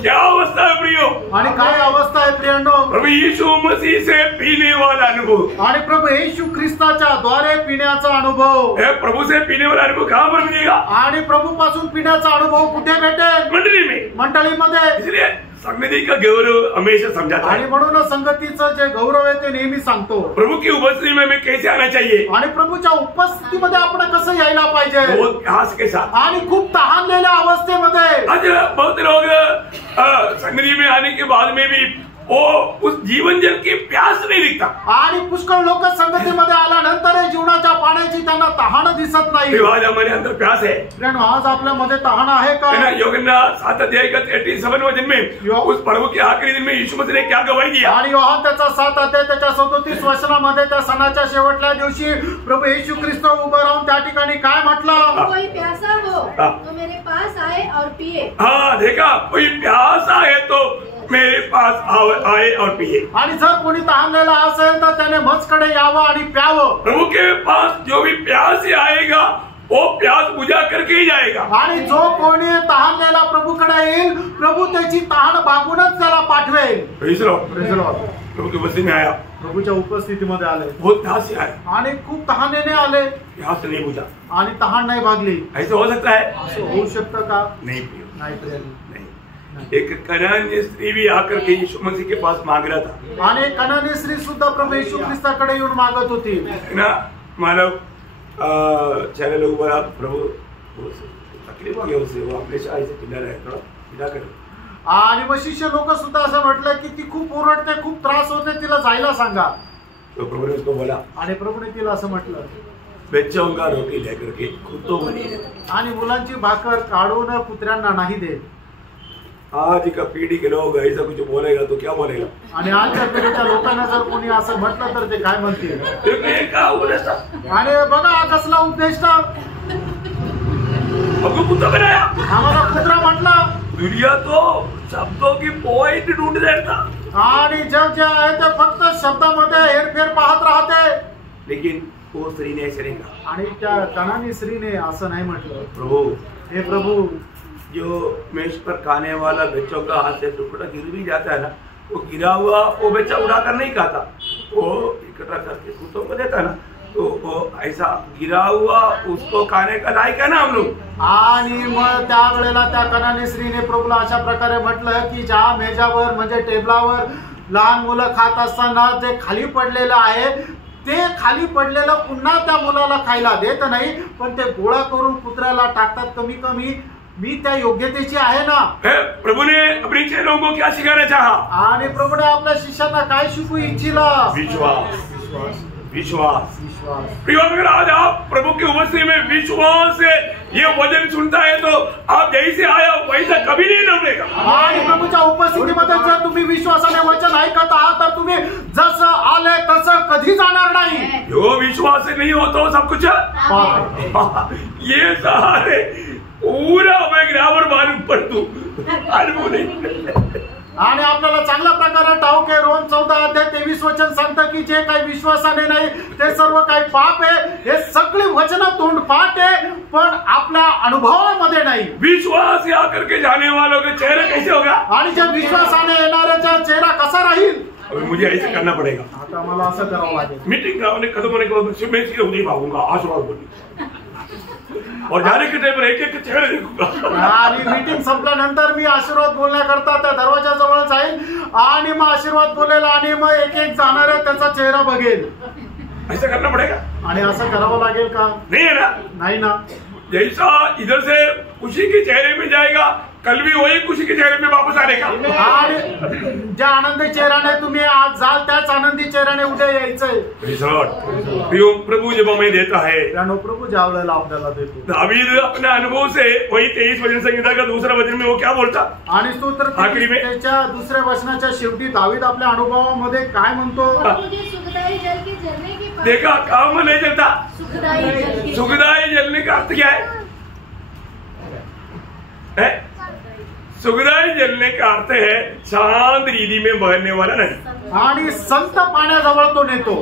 क्या अवस्था है प्रियो, आणि काय अवस्था आहे प्रियांनो, प्रभु यीशु मसीह से पीने वाला अनुभव, आणि प्रभू येशू ख्रिस्ताच्या द्वारे पिण्याचा अनुभव, प्रभु से पीने वाला अनुभव कहाँ पर मिलेगा? आणि प्रभू पासून पिण्याचा अनुभव कुठे भेटेल? मंडली में, मंडळीमध्ये। इसलिए संगति का गौरव हमेशा समझाता आणि है। म्हणून संगतीचं जे गौरव आहे ते नेहमी सांगतो। प्रभु की उपस्थिति में हमें कैसे आना चाहिए? आणि प्रभूच्या उपस्थितीमध्ये आपण कसं यायला पाहिजे? बहुत प्यास के साथ, आणि खूप तहानलेल्या अवस्थेमध्ये। आज बहुत लोग संगति में आने के बाद में भी वो उस जीवन जल की प्यास नहीं दिखता। आणि पुष्कळ लोक संगतीमध्ये आल्यानंतर जीवनाच्या पाण्याची त्यांना तहान दिसत नाही। आज हमारे अंदर प्यास है, आज आपल्यामध्ये तहान आहे का? यूहन्ना 7 अध्याय का 37वां वचन में उस प्रभु के आखिरी दिन में यीशु मसीह ने क्या गवाही दिया? आणि योहान त्याचा 7 अध्याय त्याच्या 37 वचनामध्ये त्या सणाच्या शेवटल्या दिवशी प्रभू येशू ख्रिस्त उभं राहून त्या ठिकाणी काय म्हटलं? कोई प्यासा हो तो मेरे पास आए और पिए। हाँ देखा, कोई प्यासा है तो मेरे पास आए और पिए। आणि जर कोणी तहानलेला असेल तर त्याने मजकडे यावं आणि प्यावं। प्रभु के पास जो भी प्यास से आएगा वो प्यास बुझा करके ही जाएगा। आणि जो कोणी तहानलेला प्रभूकडे येईल, प्रभू त्याची तहान भागूनच त्याला पाठवेल। प्रेज लॉर्ड, प्रभु की उपस्थिति में आया, प्रभूच्या उपस्थितीमध्ये आले, बहुत प्यास से आए आणि खूप तहानेने आले, प्यास नहीं बुझा। आणि तहान नाही भागली। ऐसा हो सकता है? असं होऊ शकतं का? नहीं, नाही प्रिय। एक कनानी स्त्री भी आकर के यीशु मसीह के पास मांग रहा था, आणि कनानी स्त्री सुद्धा प्रभू येशू ख्रिस्ताकडे येऊन मागत होती ना। मानव चेहरे लोग बोला, प्रभु तकलीफ हो गया उससे, वो अपने शाही से चिल्ला रहा है, थोड़ा चिल्ला कर। आणि मग शिष्य लोक सुद्धा असं म्हटलं की ती खूप ओरडते, खूप त्रास होते, तिला जायला सांगा। तो प्रभु ने उसको बोला, आणि प्रभूने तिला असं म्हटलं, बच्चों का रोटी लेकर के कुत्तों को नहीं देता। आणि मुलांची भाकर काढून कुत्र्यांना नाही दे। आज का पीढ़ी के लोग ऐसा कुछ बोलेगा तो क्या बोलेगा? आणि आजच्या पिढीच्या लोकांना जर कोणी असं म्हटलं तर ते काय म्हणतील? आणि बघा हा कसला उद्देश, कुत्ता बनाया, आम्हाला कुत्रा म्हटला। दुनिया तो शब्दों की पॉइंट ढूंढ रहता, आणि जग जे आहे ते फक्त शब्दामध्ये हेरफेर पाहत राहते। लेकिन वो स्त्री ने ऐसे नहीं कहा। आणि त्या कनानी स्त्रीने असं नाही म्हटलं, प्रभु, हे प्रभु, जो मेज पर खाने वाला बच्चों का हाथ से टुकड़ा गिर भी जाता है ना, वो गिरा हुआ वो बच्चा उड़ाकर नहीं खाता, वो इकट्ठा करके कुत्तों को देता है ना, तो वो ऐसा गिरा हुआ उसको खाने का लायक है ना हम लोग। आणि मग त्या वेळेला त्या कनानी स्त्रीने प्रभूला अशा प्रकारे म्हटलं की ज्या मेजावर म्हणजे टेबलावर लहान मुलं खात असताना जे खाली पडलेलं आहे ते खाली पडलेलं पुन्हा त्या मुलाला खायला देत नाही, पण ते गोळा करून कुत्र्याला टाकतात। कमी कमी मी त्या योग्यतेची आहे ना। प्रभु ने अपने चेलों को क्या सिखाना चाहा? आणि प्रभूने आपल्या शिष्यांना काय शिकवू इच्छिला? विश्वास, विश्वास, विश्वास, विश्वास। प्रिय, अगर आज आप प्रभु की उपस्थिति में विश्वास से ये वचन सुनता है तो आप जैसे आया वैसा कभी नहीं लौटेगा। आणि प्रभूच्या उपस्थितीमध्ये जर तुम्ही विश्वासाने वचन ऐकत आहात तर तुम्ही जसं आले तसं कधी जाणार नाही। जो विश्वास से नहीं होता सब कुछ ये सारे पूरा मैं ग्रामर मालूम पर तू अनुभव नहीं। आणि आपल्याला चांगल्या प्रकारे ठाऊक आहे, रोम 14 अध्याय 23 वचन सांगतं की जे काही विश्वासाने नाही ते सर्व काही पाप आहे। हे सगळे वचन तोंडपाठ आहे पण आपल्या अनुभवामध्ये नाही। विश्वास या करके जाने वालों के चेहरे कैसे होगा? आणि जे विश्वासाने येणाऱ्याचा चेहरा कसा राहील? अभी मुझे ऐसे करना पड़ेगा। आता मला असं करावं लागेल। मीटिंग कराने खत्म होने के बाद मैं सीधे नहीं भागूंगा, आशीर्वाद बोलूंगा और जाने के टाइम पर एक एक चेहरे देखूंगा। आणि मीटिंग संपल्यानंतर मी आशीर्वाद बोलण्याकरता त्या दरवाजाजवळ जाईल आणि मग आशीर्वाद बोलेल आणि मग एक एक जाणाऱ्या त्याचा चेहरा बघेल। ऐसा करना पड़ेगा? आणि असं करावं लागेल का? नहीं है ना? नाही ना। जैसा इधर से खुशी के चेहरे में जाएगा, कल भी वही खुशी के चेहरे में वापस आने का। आणि ज्या आनंदी चेहऱ्याने तुम्ही आज जाल त्याच आनंदी चेहऱ्याने उद्या यायचंय। प्रभु जब हमें देता है, प्रभू ज्या वेळेला आपल्याला देतो। दावीद अपने अनुभव से वही 23 वचन संहिता का दूसरा वचन में वो क्या बोलता? आणि स्तोत्र आखिरी में त्याच्या दुसऱ्या वचनाच्या शेवटी दावीद आपल्या अनुभवामध्ये काय म्हणतो? देखा काम नहीं चलता, सुखदाई जलने का अर्थ क्या है? सुखदाई जलने का अर्थ है शांत रीति में बहने वाला नहीं। आणि संत पाण्याजवळ तो नेतो।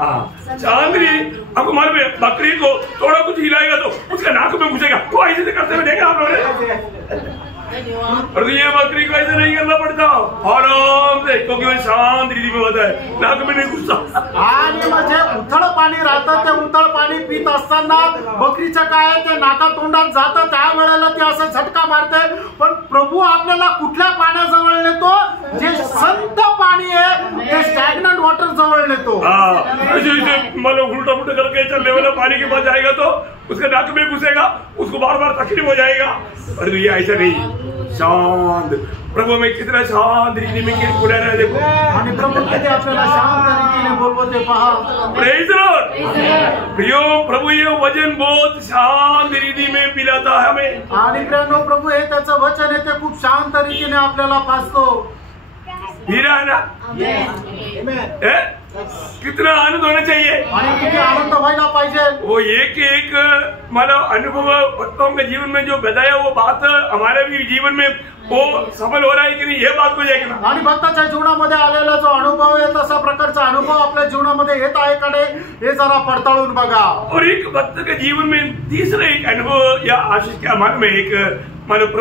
चांदनी आपको मालूम है, बकरी को थोड़ा कुछ हिलाएगा तो उसका नाक में घुसेगा, वो ऐसे से करते हुए देखा आप लोगों ने। और ये बकरी को ऐसे नहीं करना पड़ता, आराम से, क्योंकि वो शांत रीति में होता है, नाक में नहीं घुसता। आणि म्हणजे उथळ पाणी राहतं, ते उथळ पाणी पीत असताना बकरीचं काय ते नाका तोंडात जातं, त्यावेळेला ती असं झटका मारते. पण प्रभू आपल्याला कुठल्या पाण्याजवळ नेतो? जे संत पाणी आहे ते स्टॅग्नंट वॉटर जवळ नेतो. मतलब उल्टा पुल्टा करके चलने वाला पानी के पास जाएगा तो उसके नाक में घुसेगा, उसको बार बार तकलीफ हो जाएगा. अरे ये ऐसा नहीं, शांत प्रभु में कितना शांत रीति में बोला रहा है. देखो आणि प्रभू किती आपल्याला शांत रीतीने बोलवते पहा. Praise Lord. प्रियो प्रभु ये वचन बहुत शांत रीति में पिलाता है हमें. आणि प्रियो प्रभू हे त्याचं वचन आहे ते खूप शांत रीतीने आपल्याला पाजतो. हीरा है ना, कितना आनंद होना चाहिए. आणि किती आनंद व्हायला पाहिजे. वो एक मतलब अनुभव भक्तों के जीवन में जो बताया वो बात हमारे भी जीवन में वो सफल हो रहा है कि नहीं, ये बात को जाएगी ना. आणि भक्ताच्या जीवनामध्ये आलेला जो अनुभव आहे तसा प्रकारचा अनुभव आपल्या जीवनामध्ये येत आहे का नाही हे जरा पडताळून बघा. और एक भक्त के जीवन में तीसरा एक अनुभव या आशीष के मन में एक मतलब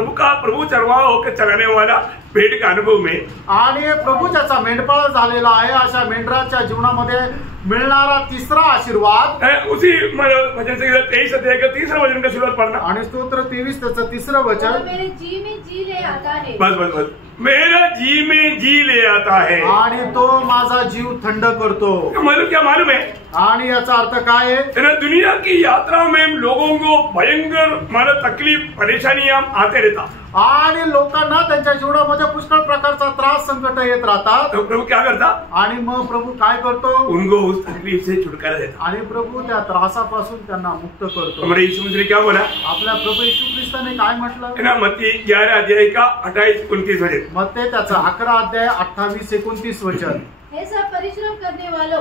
प्रभु चरवा होकर चलाने वाला भेड़ का अनुभव में, आणि प्रभू ज्याचा मेंढपाळ झालेला आहे अशा मेंढराच्या जीवनामध्ये मिळणारा तिसरा आशीर्वाद उसी वचन से 23 अध्याय का तीसरा वचन का शुरुआत पढ़ना. आणि स्तोत्र 23 त्याचं तिसरं वचन. मेरे जी में जी ले आता है. बस मेरा जी में जी ले आता है. आणि तो माझा जीव थंड करतो. मतलब क्या मालूम है? आणि याचा अर्थ काय आहे? दुनिया की यात्रा में लोगों को भयंकर मतलब तकलीफ परेशानियां आते रहता. आणि लोकांना त्यांच्या जीवनामध्ये पुष्कळ प्रकारचा त्रास संकट येत राहतात. तो प्रभु क्या करता? आणि मग प्रभु काय करतो? उनको उस तकलीफ से छुटकारा देता. आणि प्रभु त्या त्रासापासून त्यांना मुक्त करतो. हमारे यीशु मसीह ने क्या बोला? आपल्या प्रभू येशू ख्रिस्ताने काय म्हटलं? ना मत्ती 11 अध्याय का 28-29 वचन. मत्ती त्याचा 11 अध्याय 28-29 वचन. हे सब परिश्रम करने वालों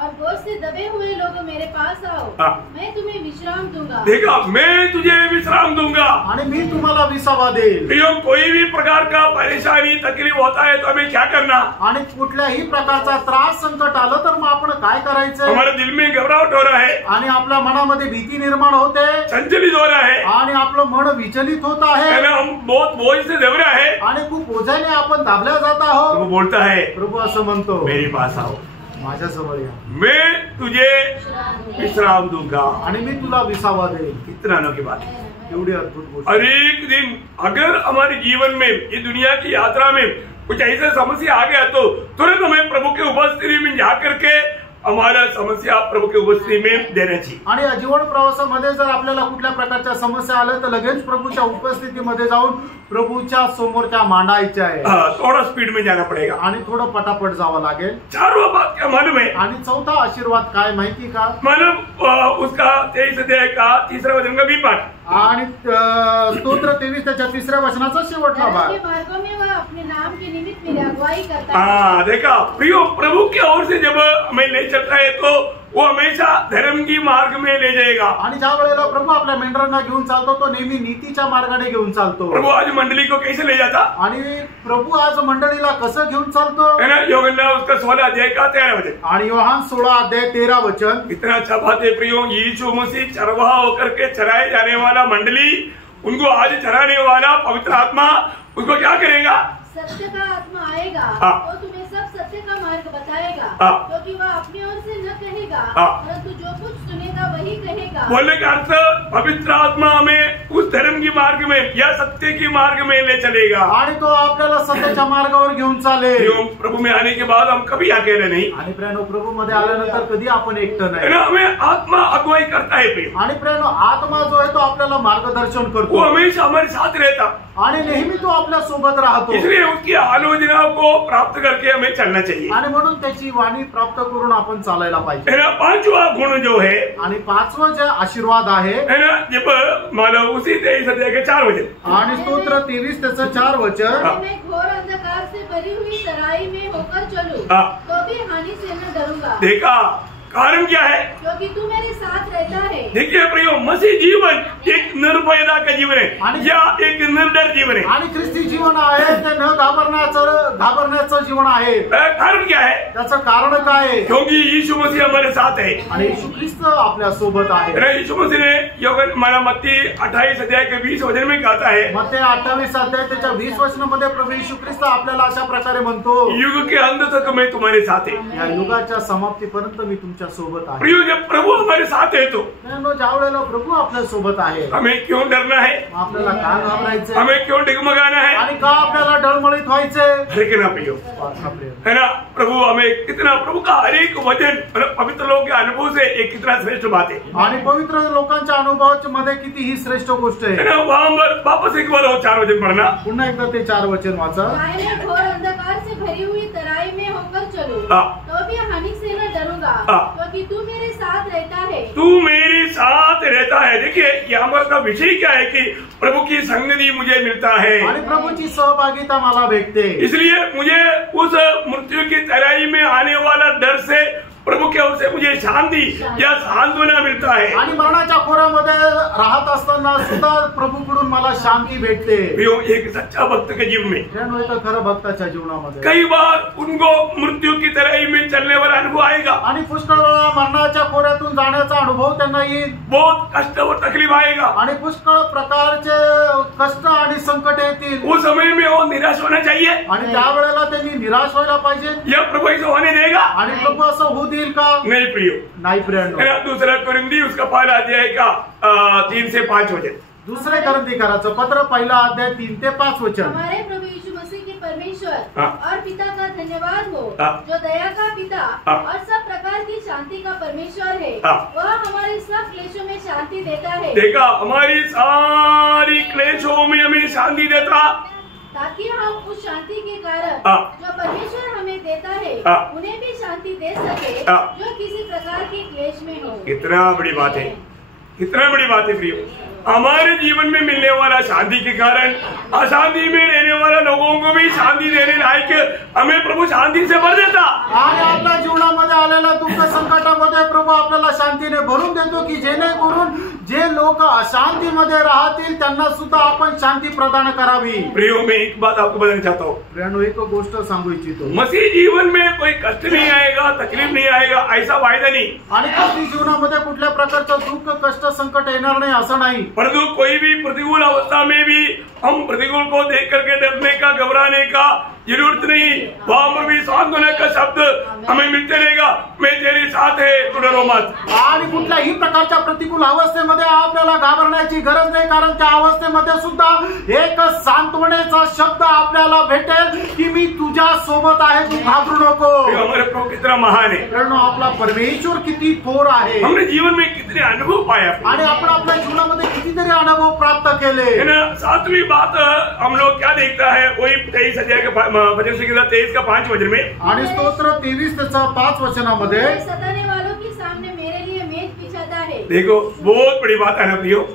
और बोझ से दबे हुए लोग मेरे पास आओ, मैं तुम्हें विश्राम दूंगा. देखा, मैं तुझे विश्राम दूंगा. आणि मी तुम्हाला विसावा देईल. प्रियो, कोई भी प्रकार का परेशानी तकलीफ होता है तो हमें क्या करना? आणि कुठल्याही प्रकारचा त्रास संकट आलं तर मग आपण काय करायचं? हमारे दिल में घबराहट हो रहा है, आणि आपल्या मनामध्ये भीती निर्माण होते, संचलित हो रहा है, आणि आपलं मन विचलित होत आहे, हम बहुत बोझ से दब रहा है, आणि खूप ओझ्याने आपण दाबल्या जात आहोत. वो बोलता है, प्रभू असं म्हणतो, मेरे पास आओ, माझ्या जवळ या, मैं तुझे विश्राम दूंगा. आणि मी तुला विसावा देईल. कितना अनोखी बात है. एवढी अद्भुत गोष्ट. और एक दिन अगर हमारे जीवन में ये दुनिया की यात्रा में कुछ ऐसे समस्या आ गया तो तुरंत हमें प्रभु के उपस्थिति में जाकर के हमारा समस्या प्रभु के उपस्थिति में देना चाहिए. आणि जीवन प्रवासामध्ये जर आपल्याला कुठल्या प्रकारच्या समस्या आल्या तर लगेच प्रभूच्या उपस्थितीमध्ये जाऊन प्रभूच्या समोर त्या मांडायच्या आहे. थोड़ा स्पीड में जाना पड़ेगा आणि थोडं पटापट जावं लागेल. चारों बात क्या मालूम है? आणि चौथा आशीर्वाद काय माहिती का? मालूम उसका 23 अध्याय का तीसरा वचन का बी पाठ. आणि स्तोत्र 23 त्याच्या तिसऱ्या वचनाचा शेवटला भाग. मार्गों में वह अपने नाम के निमित्त मेरी अगुवाई करता है. देखा प्रियो, प्रभु की ओर से जब हमें ले चलता है तो वो हमेशा धर्म की मार्ग में ले जाएगा. आणि ज्या वेळेला प्रभू आपल्या मेंढरांना घेऊन चालतो तो नेहमी नीतीच्या मार्गाने घेऊन चालतो. प्रभु आज मंडली को कैसे ले जाता? आणि प्रभू आज मंडळीला कसं घेऊन चालतो? है ना, यूहन्ना उसका 16 अध्याय का 13 वचन. आणि योहान 16 अध्याय 13 वचन. इतना अच्छा बात है प्रियो, यीशु मसीह चरवाहा होकर के चराए जाने वाला मंडली, उनको आज चराने वाला पवित्र आत्मा उसको क्या करेगा? सत्य का आत्मा आएगा तो तुम्हें सब सत्य का मार्ग बताएगा, क्योंकि वह अपनी ओर से न कहेगा परंतु जो कुछ सुनेगा वही कहेगा. बोलने का अर्थ, पवित्र आत्मा हमें उस धर्म की मार्ग में या सत्य की मार्ग में ले चलेगा. आणि तो आपल्याला सत्याच्या मार्गावर घेऊन चालेल. प्रभु में आने के बाद हम कभी अकेले नहीं. आणि प्रियो, प्रभू मध्ये आल्यानंतर कधी आपण एकटं नाही. हमें आत्मा अगुवाई करता है प्रियो. आणि प्रियो, आत्मा जो आहे तो आपल्याला मार्गदर्शन करतो. वो हमेशा हमारे साथ रहता आणि नेहमी तो आपल्या सोबत राहतो. इसलिए उसकी आलोचना को प्राप्त करके हमें चलना चाहिए. आणि म्हणून त्याची वाणी प्राप्त करून आपण चालायला पाहिजे. पांचवा गुण जो है, आणि पाचवा जे आशीर्वाद आहे ना, जब मला उसी 23 अध्याय के 4 वचन. आणि स्तोत्र 23 त्याचं 4 वचन. मैं घोर अंधकार से भरी हुई तराई में होकर चलूं तो भी हानि से न डरूंगा. देखा, कारण क्या है? क्योंकि तू मेरे साथ रहता है। देखिए प्रियो, मसीह जीवन एक निर्भयता का जीवन है या एक निर्डर जीवन है। आणि ख्रिस्ती जीवन आहे ते न घाबरण्याचं जीवन आहे। कारण क्या है? त्याचं कारण काय आहे? क्योंकि यीशु मसीह हमारे साथ है आणि येशू ख्रिस्त आपल्या सोबत आहे। यीशु मसीह ने योग माना मत्ती 28 अध्याय के 20 वचन में कहता है, मत्ती 28 अध्याय त्याच्या 20 वचनामध्ये प्रभू येशू ख्रिस्त आपल्याला अशा प्रकारे म्हणतो, युग के अंत तक मैं तुम्हारे साथ है। या युगाच्या समाप्तीपर्यंत मी तुमच्या सोबत आहे। प्रियो, जब प्रभु हमारे साथ है तो ज्यावेळेला प्रभू आपल्या सोबत आहे, हमें क्यों डरना है? आपल्याला का घाबरायचं? हमें क्यों डगमगाना है? आणि का आपल्याला डळमळीत व्हायचंय? है ना प्रियो? है ना? प्रभु हमें कितना, प्रभु का हर एक वचन पवित्र लोगों के अनुभव से एक कितना श्रेष्ठ बात है। आणि पवित्र लोकांच्या अनुभवाच्या मध्ये किती ही श्रेष्ठ गोष्ट आहे। है ना? वहां पर वापस एक बार और 4 वचन पढ़ना। पुन्हा एकदा ते 4 वचन वाचा। घोर अंधकार से भरी हुई तराई में होकर चलो तो भी हानि से न डरूंगा, क्योंकि तू मेरे साथ रहता है। तू मेरे साथ रहता है। देखिए यहाँ पर का विषय क्या है कि प्रभु की संगति मुझे मिलता है आणि प्रभूची सहभागिता मला भेटते, इसलिए मुझे उस मृत्यु की तराई में आने वाला डर से प्रभु के ओर से मुझे शांति या सांत्वना मिलता है। आणि मरणाच्या खोऱ्यामध्ये राहत असताना सुद्धा प्रभूकडून मला शांती भेटते। एक सच्चा भक्त के जीवन में, खरं भक्ताच्या जीवनामध्ये कई बार उनको मृत्यू की तराई में चलने वाला अनुभव आएगा आणि पुष्कळ वेळा मरणाच्या खोऱ्यातून जाण्याचा अनुभव त्यांना येईल। बहुत कष्ट और तकलीफ आएगा आणि पुष्कळ प्रकारचे कष्ट आणि संकट येतील। उस समय में वो निराश होना चाहिए आणि त्यावेळेला त्यांनी निराश व्हायला पाहिजे। या प्रभु ऐसा होने देगा? आणि प्रभू असं होऊ देईल का? नहीं प्रियो, नाही प्रियांनो। दूसरा कुरिन्थी उसका पहला अध्याय का 3 से 5 वचन। दुसरे कुरिन्थीकराचं पत्र पहिला अध्याय 3 ते 5 वचन। हमारे प्रभु यीशु मसीह के परमेश्वर और पिता का धन्यवाद हो, जो दया का पिता और सब प्रकार की शांति का परमेश्वर है। वह हमारे सब क्लेशों में शांति देता है। देखा, हमारी सारी क्लेशों में हमें शांति देता, ताकि हम उस शांति के कारण जो परमेश्वर हमें देता है उन्हें भी शांति दे सके जो किसी प्रकार के क्लेश में हो। कितना बड़ी बात है, कितना बड़ी बात है प्रियो। हमारे जीवन में मिलने वाला शांति के कारण अशांति में रहने वाले लोगों को भी शांति देने लायक हमें प्रभु शांति से भर देता। आणि आपल्या जीवनामध्ये आलेल्या दुःख संकटामध्ये प्रभू आपल्याला शांतीने भरून देतो की जेणेकरून जे लोक अशांतीमध्ये राहतील त्यांना सुद्धा आपण शांती प्रदान करावी। प्रियो, मैं एक बात आपको बताना चाहता हूँ। प्रियांनो, एक गोष्ट सांगू इच्छितो, मसीह जीवन में कोई कष्ट नहीं आएगा, तकलीफ नहीं आएगा, ऐसा वायदा नहीं। आणि ख्रिस्ती जीवनामध्ये कुठल्या प्रकारचं दुःख कष्ट संकट येणार नाही असं नाही। परंतु कोई भी प्रतिकूल अवस्था में भी हम प्रतिकूल को देख करके डरने का, घबराने का जरूरत नहीं। वहां पर भी सांत्वना का शब्द हमें मिलते रहेगा, मैं तेरे साथ है, तू डरो मत। आणि कुठल्याही प्रकारच्या प्रतिकूल अवस्थेमध्ये आपल्याला घाबरण्याची गरज नाही, कारण त्या अवस्थेमध्ये सुद्धा एक सांत्वनेचा शब्द आपल्याला भेटेल की मी तुझ्या सोबत आहे, तू घाबरू नको। हमारे प्रभु कितना महान है, कारण आपला परमेश्वर किती थोर आहे। हमने जीवन में कितने अनुभव पाया आणि आपण आपल्या जीवनामध्ये कितीतरी अनुभव प्राप्त केले। 7वीं बात हम लोग क्या देखता है, वही 23 अध्याय के भजन संहिता 23 का 5 वचन में, आणि स्तोत्र 23 त्याचा 5 वचनामध्ये, सताने वालों के सामने मेरे लिए मेज बिछाता है। देखो बहुत बड़ी बात है ना प्रियो,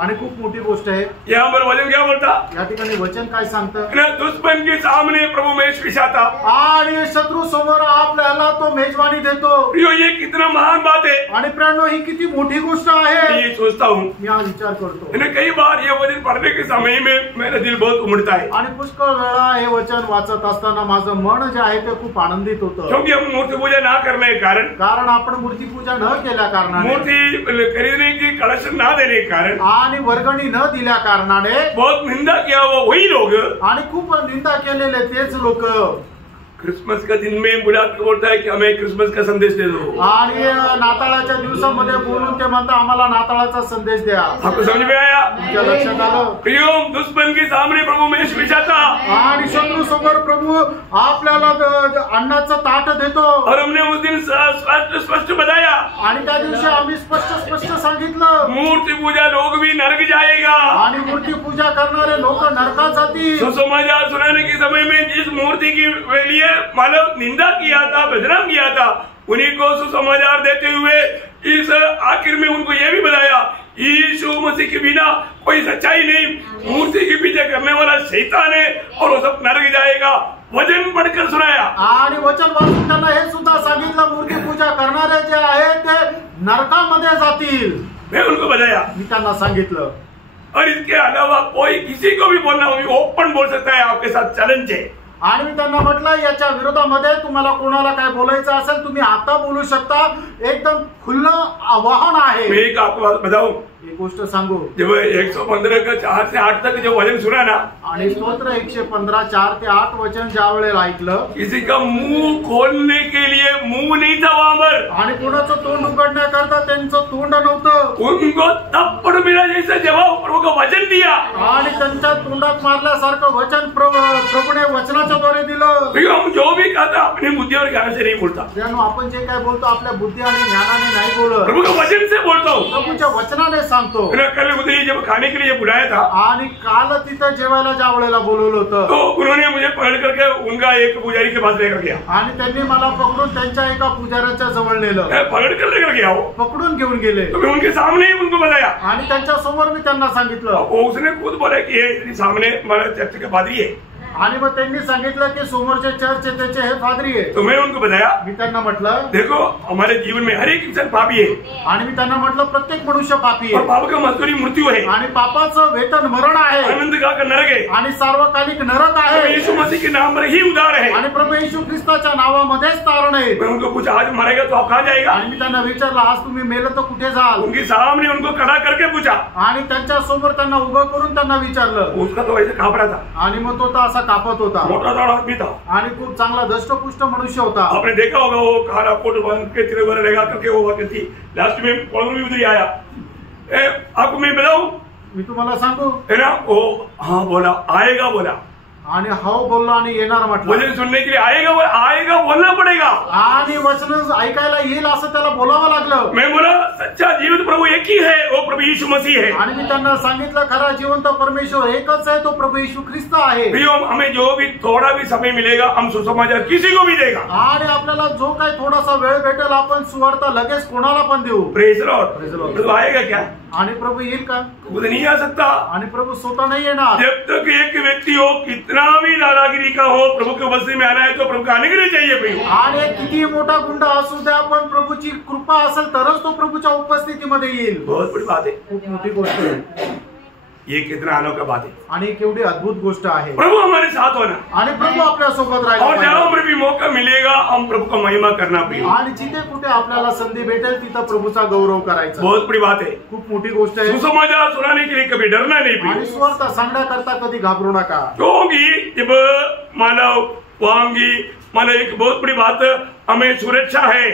आणि खूप मोठी गोष्ट आहे। यहाँ पर वचन क्या बोलता? या ठिकाणी वचन काय सांगतं? दुश्मन के सामने प्रभु मेज बिछाता आणि शत्रू समोर आपल्याला तो मेजवानी देतो। प्रियो, ये कितना महान बात है। आणि प्रियांनो, ही किती मोठी गोष्ट आहे। ये सोचता हूँ, मी आज विचार करतो, कई बार ये वचन पढ़ने के समय में मेरा दिल बहुत उमड़ता है। आणि पुष्कळ वेळा हे वचन वाचत असताना माझं मन जे आहे ते खूप आनंदित होतं। क्योंकि हम मूर्ति पूजा ना करने के कारण आपण मूर्ती पूजा न केल्या कारणाने, मूर्ति खरीदने की कलेक्शन ना देने के कारण आणि वर्गणी न दिल्या कारणाने बहुत निंदा किया वो वही लोग, आणि खूप निंदा केलेले तेच लोक क्रिसमस का दिन में बुला के बोलता है कि हमें क्रिसमस का संदेश दे दो, आणि नाताळाच्या दिवसामध्ये बोलून ते म्हणता आम्हाला नाताळाचा संदेश द्या। आपको समझ में आया? तुमच्या लक्षात आलं? प्रियो, दुश्मन के सामने प्रभु मेज बिछाता आणि शत्रू समोर प्रभू आपल्याला अन्नाचं ताट देतो। और हमने उस दिन स्पष्ट बताया, आणि त्या दिवशी आम्ही स्पष्ट सांगितलं, मूर्ति पूजा लोग भी नरक जाएगा, आणि मूर्ती पूजा करणारे लोक नरकात जातील। सुसमाचार सुनाने के समय में जिस मूर्ति की लिए मतलब निंदा किया था, बदनाम किया था, उन्हीं को सुसमाचार देते हुए इस आखिर में उनको यह भी बताया, यीशु मसीह के बिना कोई सच्चाई नहीं, मूर्ति के पीछे करने वाला शैतान है और वो सब नरक जाएगा। वचन पढ़कर सुनाया आणि वचन वाचून त्यांना हे सुद्धा सांगितलं मूर्ती पूजा करणारे जे आहेत ते नरकामध्ये जातील. मैं उनको बताया मी त्यांना सांगितलं. और इसके अलावा कोई किसी को भी बोलना हो ओपन बोल सकता है आपके साथ चैलेंज है. आणि मी त्यांना म्हटलं याच्या विरोधामध्ये तुम्हाला कोणाला काय बोलायचं असेल तुम्ही आता बोलू शकता. एकदम खुलं आवाहन आहे. मैं एक आपको बात बताऊं, एक गोष्ट सांगू. जब 115 का 4 से 8 तक जो वचन सुना ना, आणि स्तोत्र 115 4 ते 8 वचन ज्या वेळेला ऐकलं, किसी का मुंह खोलने के लिए मुंह नहीं था वहां पर. आणि कोणाचं तोंड उघडण्याकरता त्यांचं तोंड नव्हतं. उनको थप्पड़ मिला जैसे जवाब प्रभु का वचन दिया. आणि त्यांच्या तोंडात मारल्यासारखं वचन प्रभूने वचनाच्या द्वारे दिलं. हम जो भी कहता अपनी बुद्धि और ज्ञान से नहीं बोलता, ज्यानं आपण जे काय बोलतो आपल्या बुद्धी आणि ज्ञानाने नाही बोलत, प्रभु के वचन से बोलता हूँ. प्रभूच्या वचनाने सांगतो. कल मुझे जब खाने के लिए बुलाया था, आणि काल तिथं जेवायला ज्या वेळेला बोलवलं होतं, तो उन्होंने मुझे पकड़ करके उनका एक पुजारी के पास लेकर गया. आणि त्यांनी मला पकडून त्यांच्या एका पुजाऱ्याच्या जवळ नेलं. पकड़ कर लेकर गया वो, पकडून घेऊन गेले. तो मैं उनके सामने ही उनको बताया. आणि त्यांच्या समोर मी त्यांना सांगितलं. उसने खुद बोला कि ये सामने हमारा चर्च का पादरी है. आणि मग त्यांनी सांगितलं की समोरचे चर्च त्याचे हे पादरी आहे. तो मैं उनको बताया, मी त्यांना म्हटलं देखो हमारे जीवन में हर एक इंसान पापी है. आणि मी त्यांना म्हटलं प्रत्येक मनुष्य पापी और आहे. पाप का मजदूरी मृत्यू है. आणि पापाचं वेतन मरण आहे. आनंद का नरक है. आणि सार्वकालिक नरक तो आहे. यीशु मसीह के नाम पर ही उद्धार है. आणि प्रभू येशू ख्रिस्ताच्या नावामध्येच तारण आहे. मैं उनको पूछा, आज मरेगा तो आप कहाँ जाएगा? आणि मी त्यांना विचारलं आज तुम्ही मेलं तर कुठे जाल. उनके सामने उनको खड़ा करके पूछा. आणि त्यांच्या समोर त्यांना उभं करून त्यांना विचारलं. उसका तो ऐसे कांप रहा था. आणि मग तो तर असा कापत होता. मोटा ताड़ा आदमी था. आणि खूप चांगला दष्टपुष्ट मनुष्य होता. आपने देखा होगा वो काला कोट बांध के तिरंगा लगा करके वो वक्त थी. लास्ट में पौधों भी उधर आया. आपको मैं बताऊं, मी तुम्हाला सांगू. है ना, वो हाँ बोला, आएगा बोला. आणि हो बोललो आणि येणार म्हटलं. वचन सुनने के लिए आएगा बोलना पड़ेगा. आणि वचन ऐकायला येईल असं त्याला बोलावं लागलं. मैं बोला सच्चा जीवित प्रभु एक ही है, वो प्रभु यीशु मसीह है. आणि मी त्यांना सांगितलं खरा जिवंत परमेश्वर एकच आहे, तो प्रभू येशू ख्रिस्त आहे. प्रियो, हमें जो भी थोड़ा भी समय मिलेगा हम सुसमाचार किसी को भी देगा. आणि आपल्याला जो काही थोडासा वेळ भेटेल आपण सुवार्ता लगेच कोणाला पण देऊ. Praise Lord. तो आएगा क्या? आणि प्रभू येईल का? खुद नहीं आ सकता. आणि प्रभू स्वतः नाही येणार. जब तक एक व्यक्ती हो, कितना भी दादागिरी का हो, प्रभु के उपस्थिति में आना है तो प्रभु का आने के लिए चाहिए. प्रियो, आणि किती मोठा गुंड असू द्या पण प्रभूची कृपा असेल तरच तो प्रभूच्या उपस्थितीमध्ये येईल. बहुत बड़ी बात है. खूप मोठी गोष्ट आहे. ये कितना अनोखा बात है. आणि केवढी अद्भुत गोष्ट आहे. प्रभु हमारे साथ होना. आणि प्रभू आपल्या सोबत और राहिला. जहां पर भी मौका मिलेगा हम प्रभु का महिमा करना. प्रियो, आणि जिथे कुठे आपल्याला संधी भेटेल तिथं प्रभूचा गौरव करायचा. बहुत बड़ी बात है. खूप मोठी गोष्ट आहे. सुसमाचार सुनाने के लिए कभी डरना नहीं. आणि प्रियो, सुवार्ता सांगण्याकरता कधी घाबरू नका. क्योंकि जब मानव वांगी मानव एक बहुत बड़ी बात हमें सुरक्षा है.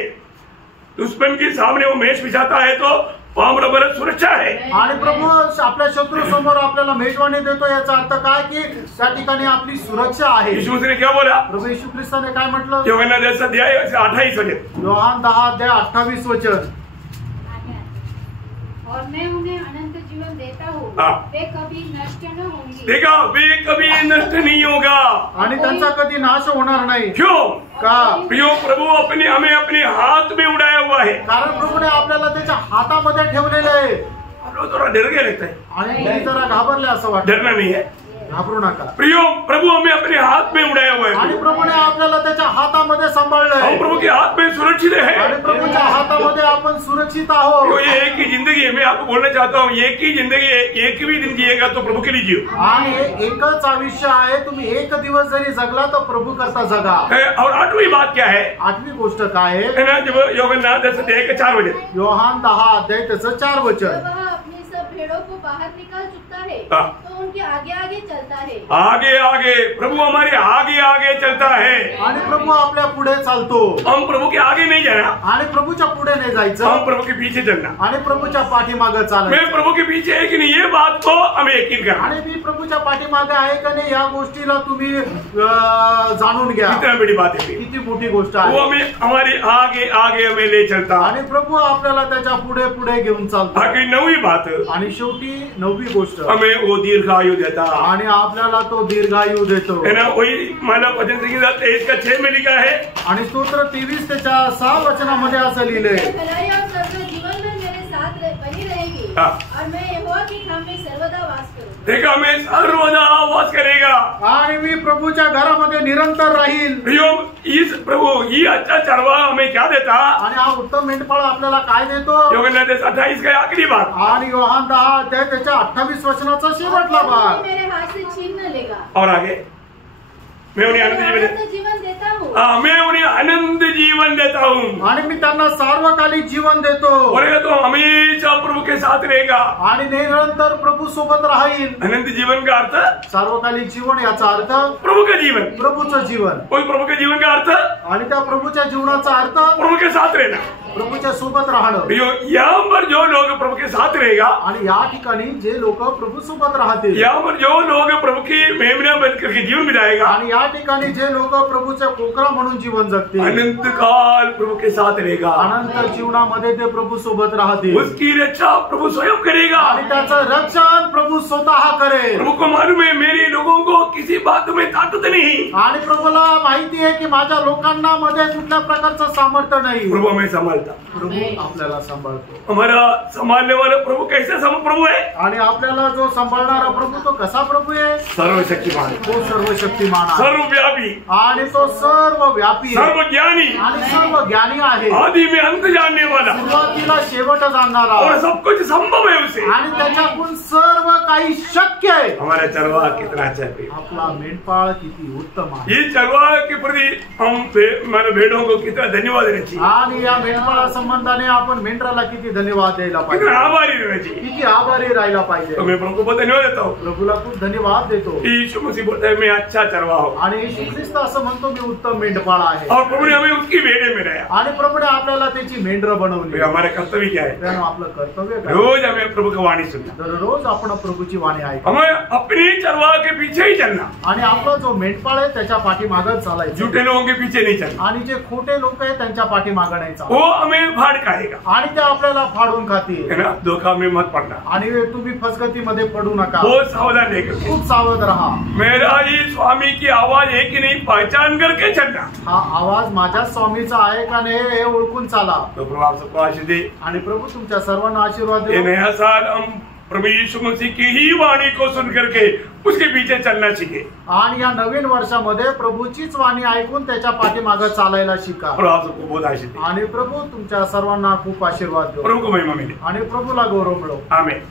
दुश्मन के सामने वो मेष बिछाता है तो वहां बरोबर सुरक्षा है. आणि प्रभू आपल्या शत्रू समोर आपल्याला मेजवानी देतो याचा अर्थ काय की त्या ठिकाणी आपली सुरक्षा आहे. यीशु मसीह ने क्या बोला? प्रभू येशू ख्रिस्ताने काय म्हटलं? यूहन्ना 10 अध्याय 28 वचन. योहान 10 अध्याय 28 वचन. और मैं उन्हें अनंत जीवन देता हूँ, वे कभी नष्ट न होंगे. देखा, वे कभी नष्ट नहीं होगा. आणि त्यांचा कधी नाश होणार नाही. क्यों? का? प्रियो, प्रभु हमें अपने हाथ में उड़ाया हुआ है. कारण प्रभूने आपल्याला त्याच्या हातामध्ये ठेवलेलं आहे. आप लोग थोड़ा डर गए लगता है. आणि तुम्ही जरा घाबरले असं वाटतं. डरना नहीं है. घाबरू नका. प्रियो, प्रभु हमें अपने हाथ में उड़ाया हुआ है. आणि प्रभूने आपल्याला त्याच्या हातामध्ये सांभाळलंय. हम प्रभु के हाथ में सुरक्षित है. आणि प्रभूच्या हातामध्ये आपण सुरक्षित आहोत. तो ये एक ही जिंदगी है. मैं आपको बोलना चाहता हूँ, एक ही जिंदगी है. एक भी दिन जिएगा तो प्रभु के लिए जियो. आणि एकच आयुष्य आहे. तुम्ही एक दिवस जरी जगला तर प्रभू करता जगा. और 8वीं बात क्या है? 8वी गोष्ट काय आहे? है ना, जब यूहन्ना 10 अध्याय के 4 वचन. योहान 10 अध्याय त्याचं 4 वचन. जब वह अपनी सब भेड़ों को बाहर निकाल चुकता है तो उनके आगे आगे चलता है. आगे आगे प्रभु हमारे आगे आगे चलता है. आणि प्रभू आपल्या पुढे चालतो. हम प्रभु के आगे नहीं जाना. आणि प्रभूच्या पुढे नाही जायचं. हम प्रभु के पीछे चलना. आणि प्रभूच्या पाठीमागे मैं चालायचं. प्रभु के पीछे है कि नहीं, ये बात को हमें यकीन करना. आणि मी प्रभूच्या पाठीमागे आहे का नाही या गोष्टीला तुम्ही जाणून घ्या. कितना बड़ी बात है. किती मोठी गोष्ट वो आहे. हमें हमारे आगे आगे हमें ले चलता. आणि प्रभू आपल्याला त्याच्या पुढे पुढे घेऊन चालतो. आखिर 9वीं बात, आणि शेवटी 9वी गोष्ट, हमें वो दीर्घायु देता. आणि आपल्याला तो दीर्घायू देतो. है ना, वही मानव वचन संहिता 23 का 6 में लिखा है. आणि स्तोत्र 23 त्याच्या 6 वचनामध्ये असं लिहिलंय. भलाई और सत्य जीवन में मेरे साथ बनी रहेगी और मैं यहोवा के धाम में सर्वदा वास करूंगा. देखा मैं सर्वदा वास करेगा आणि मी प्रभूच्या घरामध्ये निरंतर राहील. इस प्रभु ये अच्छा चरवा हमें क्या देता? आणि हा उत्तम मेंढपाळ आपल्याला काय देतो? यूहन्ना 10:28 का आखिरी भाग आणि योहान 10 अध्याय त्याच्या 28 वचनाचा शेवटला भाग. मेरे हाथ से छीन न लेगा. और आगे मैं उन्हें आनंद जीवन देता हूँ. मैं उन्हें आनंद जीवन देता हूँ. आणि मी त्यांना सार्वकालिक जीवन देतो. और ये तो हमेशा प्रभु के साथ रहेगा. आणि निरंतर प्रभू सोबत राहील. आनंद जीवन का अर्थ सार्वकालिक जीवन याचा अर्थ प्रभु का जीवन, प्रभूचं जीवन. कोई प्रभु के जीवन का अर्थ आणि त्या प्रभूच्या जीवनाचा अर्थ प्रभु के साथ रहना. प्रभूच्या सोबत राहणं. यहाँ पर जो लोग प्रभु के साथ रहेगा आणि या ठिकाणी जे लोक प्रभू सोबत राहतील, यहाँ पर जो लोग प्रभु की मेमना बनकर के जीवन बिताएगा आणि या ठिकाणी जे लोक प्रभूच्या कोकरा म्हणून जीवन जगतील, अनंत काल प्रभु के साथ रहेगा. अनंत जीवनामध्ये ते प्रभू सोबत राहतील. उसकी रक्षा प्रभु स्वयं करेगा. आणि त्याचं रक्षण प्रभू स्वतः करेल. प्रभु को मालूम है मेरे लोगों को किसी बात में ताकत नहीं. आणि प्रभूला माहिती आहे की माझ्या लोकांना मध्ये कुठल्या प्रकारचं सामर्थ्य नाही. प्रभु हमें संभालता. प्रभू आपल्याला सांभाळतो. हमारा संभालने वाला प्रभु कैसे प्रभु है? आणि आपल्याला जो सांभाळणारा प्रभू तो कसा प्रभू आहे? सर्वशक्तिमान, तो सर्वशक्तिमान आहे. सर्वव्यापी आणि तो सर्व व्यापी आहे. सर्वज्ञानी आणि सर्व ज्ञानी आहे. आदि में अंत जानने वाला सुरुवातीला शेवट जाणणारा. और सब कुछ संभव है उसे. आणि त्याच्याकडून सर्व काही शक्य आहे. हमारा चरवाहा कितना अच्छा है. आपला मेंढपाळ किती उत्तम आहे. ये चरवाहा के प्रति हम मानो भेड़ों को कितना धन्यवाद देना चाहिए. आणि या मेंढपाळा संबंधाने आपण मेंढराला किती धन्यवाद द्यायला पाहिजे. कितना आभारी रहना चाहिए. किती आभारी राहायला पाहिजे. तो मैं प्रभु को बहुत धन्यवाद देता हूँ. प्रभूला खूप धन्यवाद देतो. यीशु मसीह बोलता है मैं अच्छा चरवाहा हूँ. आणि येशू ख्रिस्त असं म्हणतो मी उत्तम मेंढपाळ आहे. और प्रभु ने हमें उसकी भेड़े में लाया. आणि प्रभूने आपल्याला त्याची मेंढर बनवली. हमारे कर्तव्य क्या है? त्यानं आपलं कर्तव्य काय? रोज हमें प्रभु की वाणी सुनना. दररोज आपण प्रभूची वाणी ऐका. हमें अपनी चरवाहा के पीछे ही चलना. आणि आपला जो मेंढपाळ आहे त्याच्या पाठीमागच चालायचं. झूठे लोगों के पीछे नहीं चलना. आणि जे खोटे लोक आहेत त्यांच्या पाठीमागं नाही वो चालायचं. हमें फाड़ खाएगा. आणि ते आपल्याला फाडून खातील. है ना. धोखा में मत पड़ना. आणि तुम्ही फसगतीमध्ये पडू नका. बहुत सावधान रहकर. खूप सावध राहा. मेरा ही स्वामी की आवाज है कि नहीं पहचान करके चलना. हा आवाज माझ्या स्वामीचा आहे का नाही हे ओळखून चाला. तो प्रभु आप सबको आशीष दे. आणि प्रभू तुमच्या सर्वांना आशीर्वाद ये देव. नया साल हम प्रभु यीशु मसीह की ही वाणी को सुन करके उसके पीछे चलना सीखे. आणि या नवीन वर्षामध्ये प्रभूचीच वाणी ऐकून त्याच्या पाठीमागं चालायला शिका. प्रभु आप सबको बहुत आशीष दे. आणि प्रभू तुमच्या सर्वांना खूप आशीर्वाद देव. प्रभु को महिमा मिले. आणि प्रभूला गौरव मिळो. आमेन.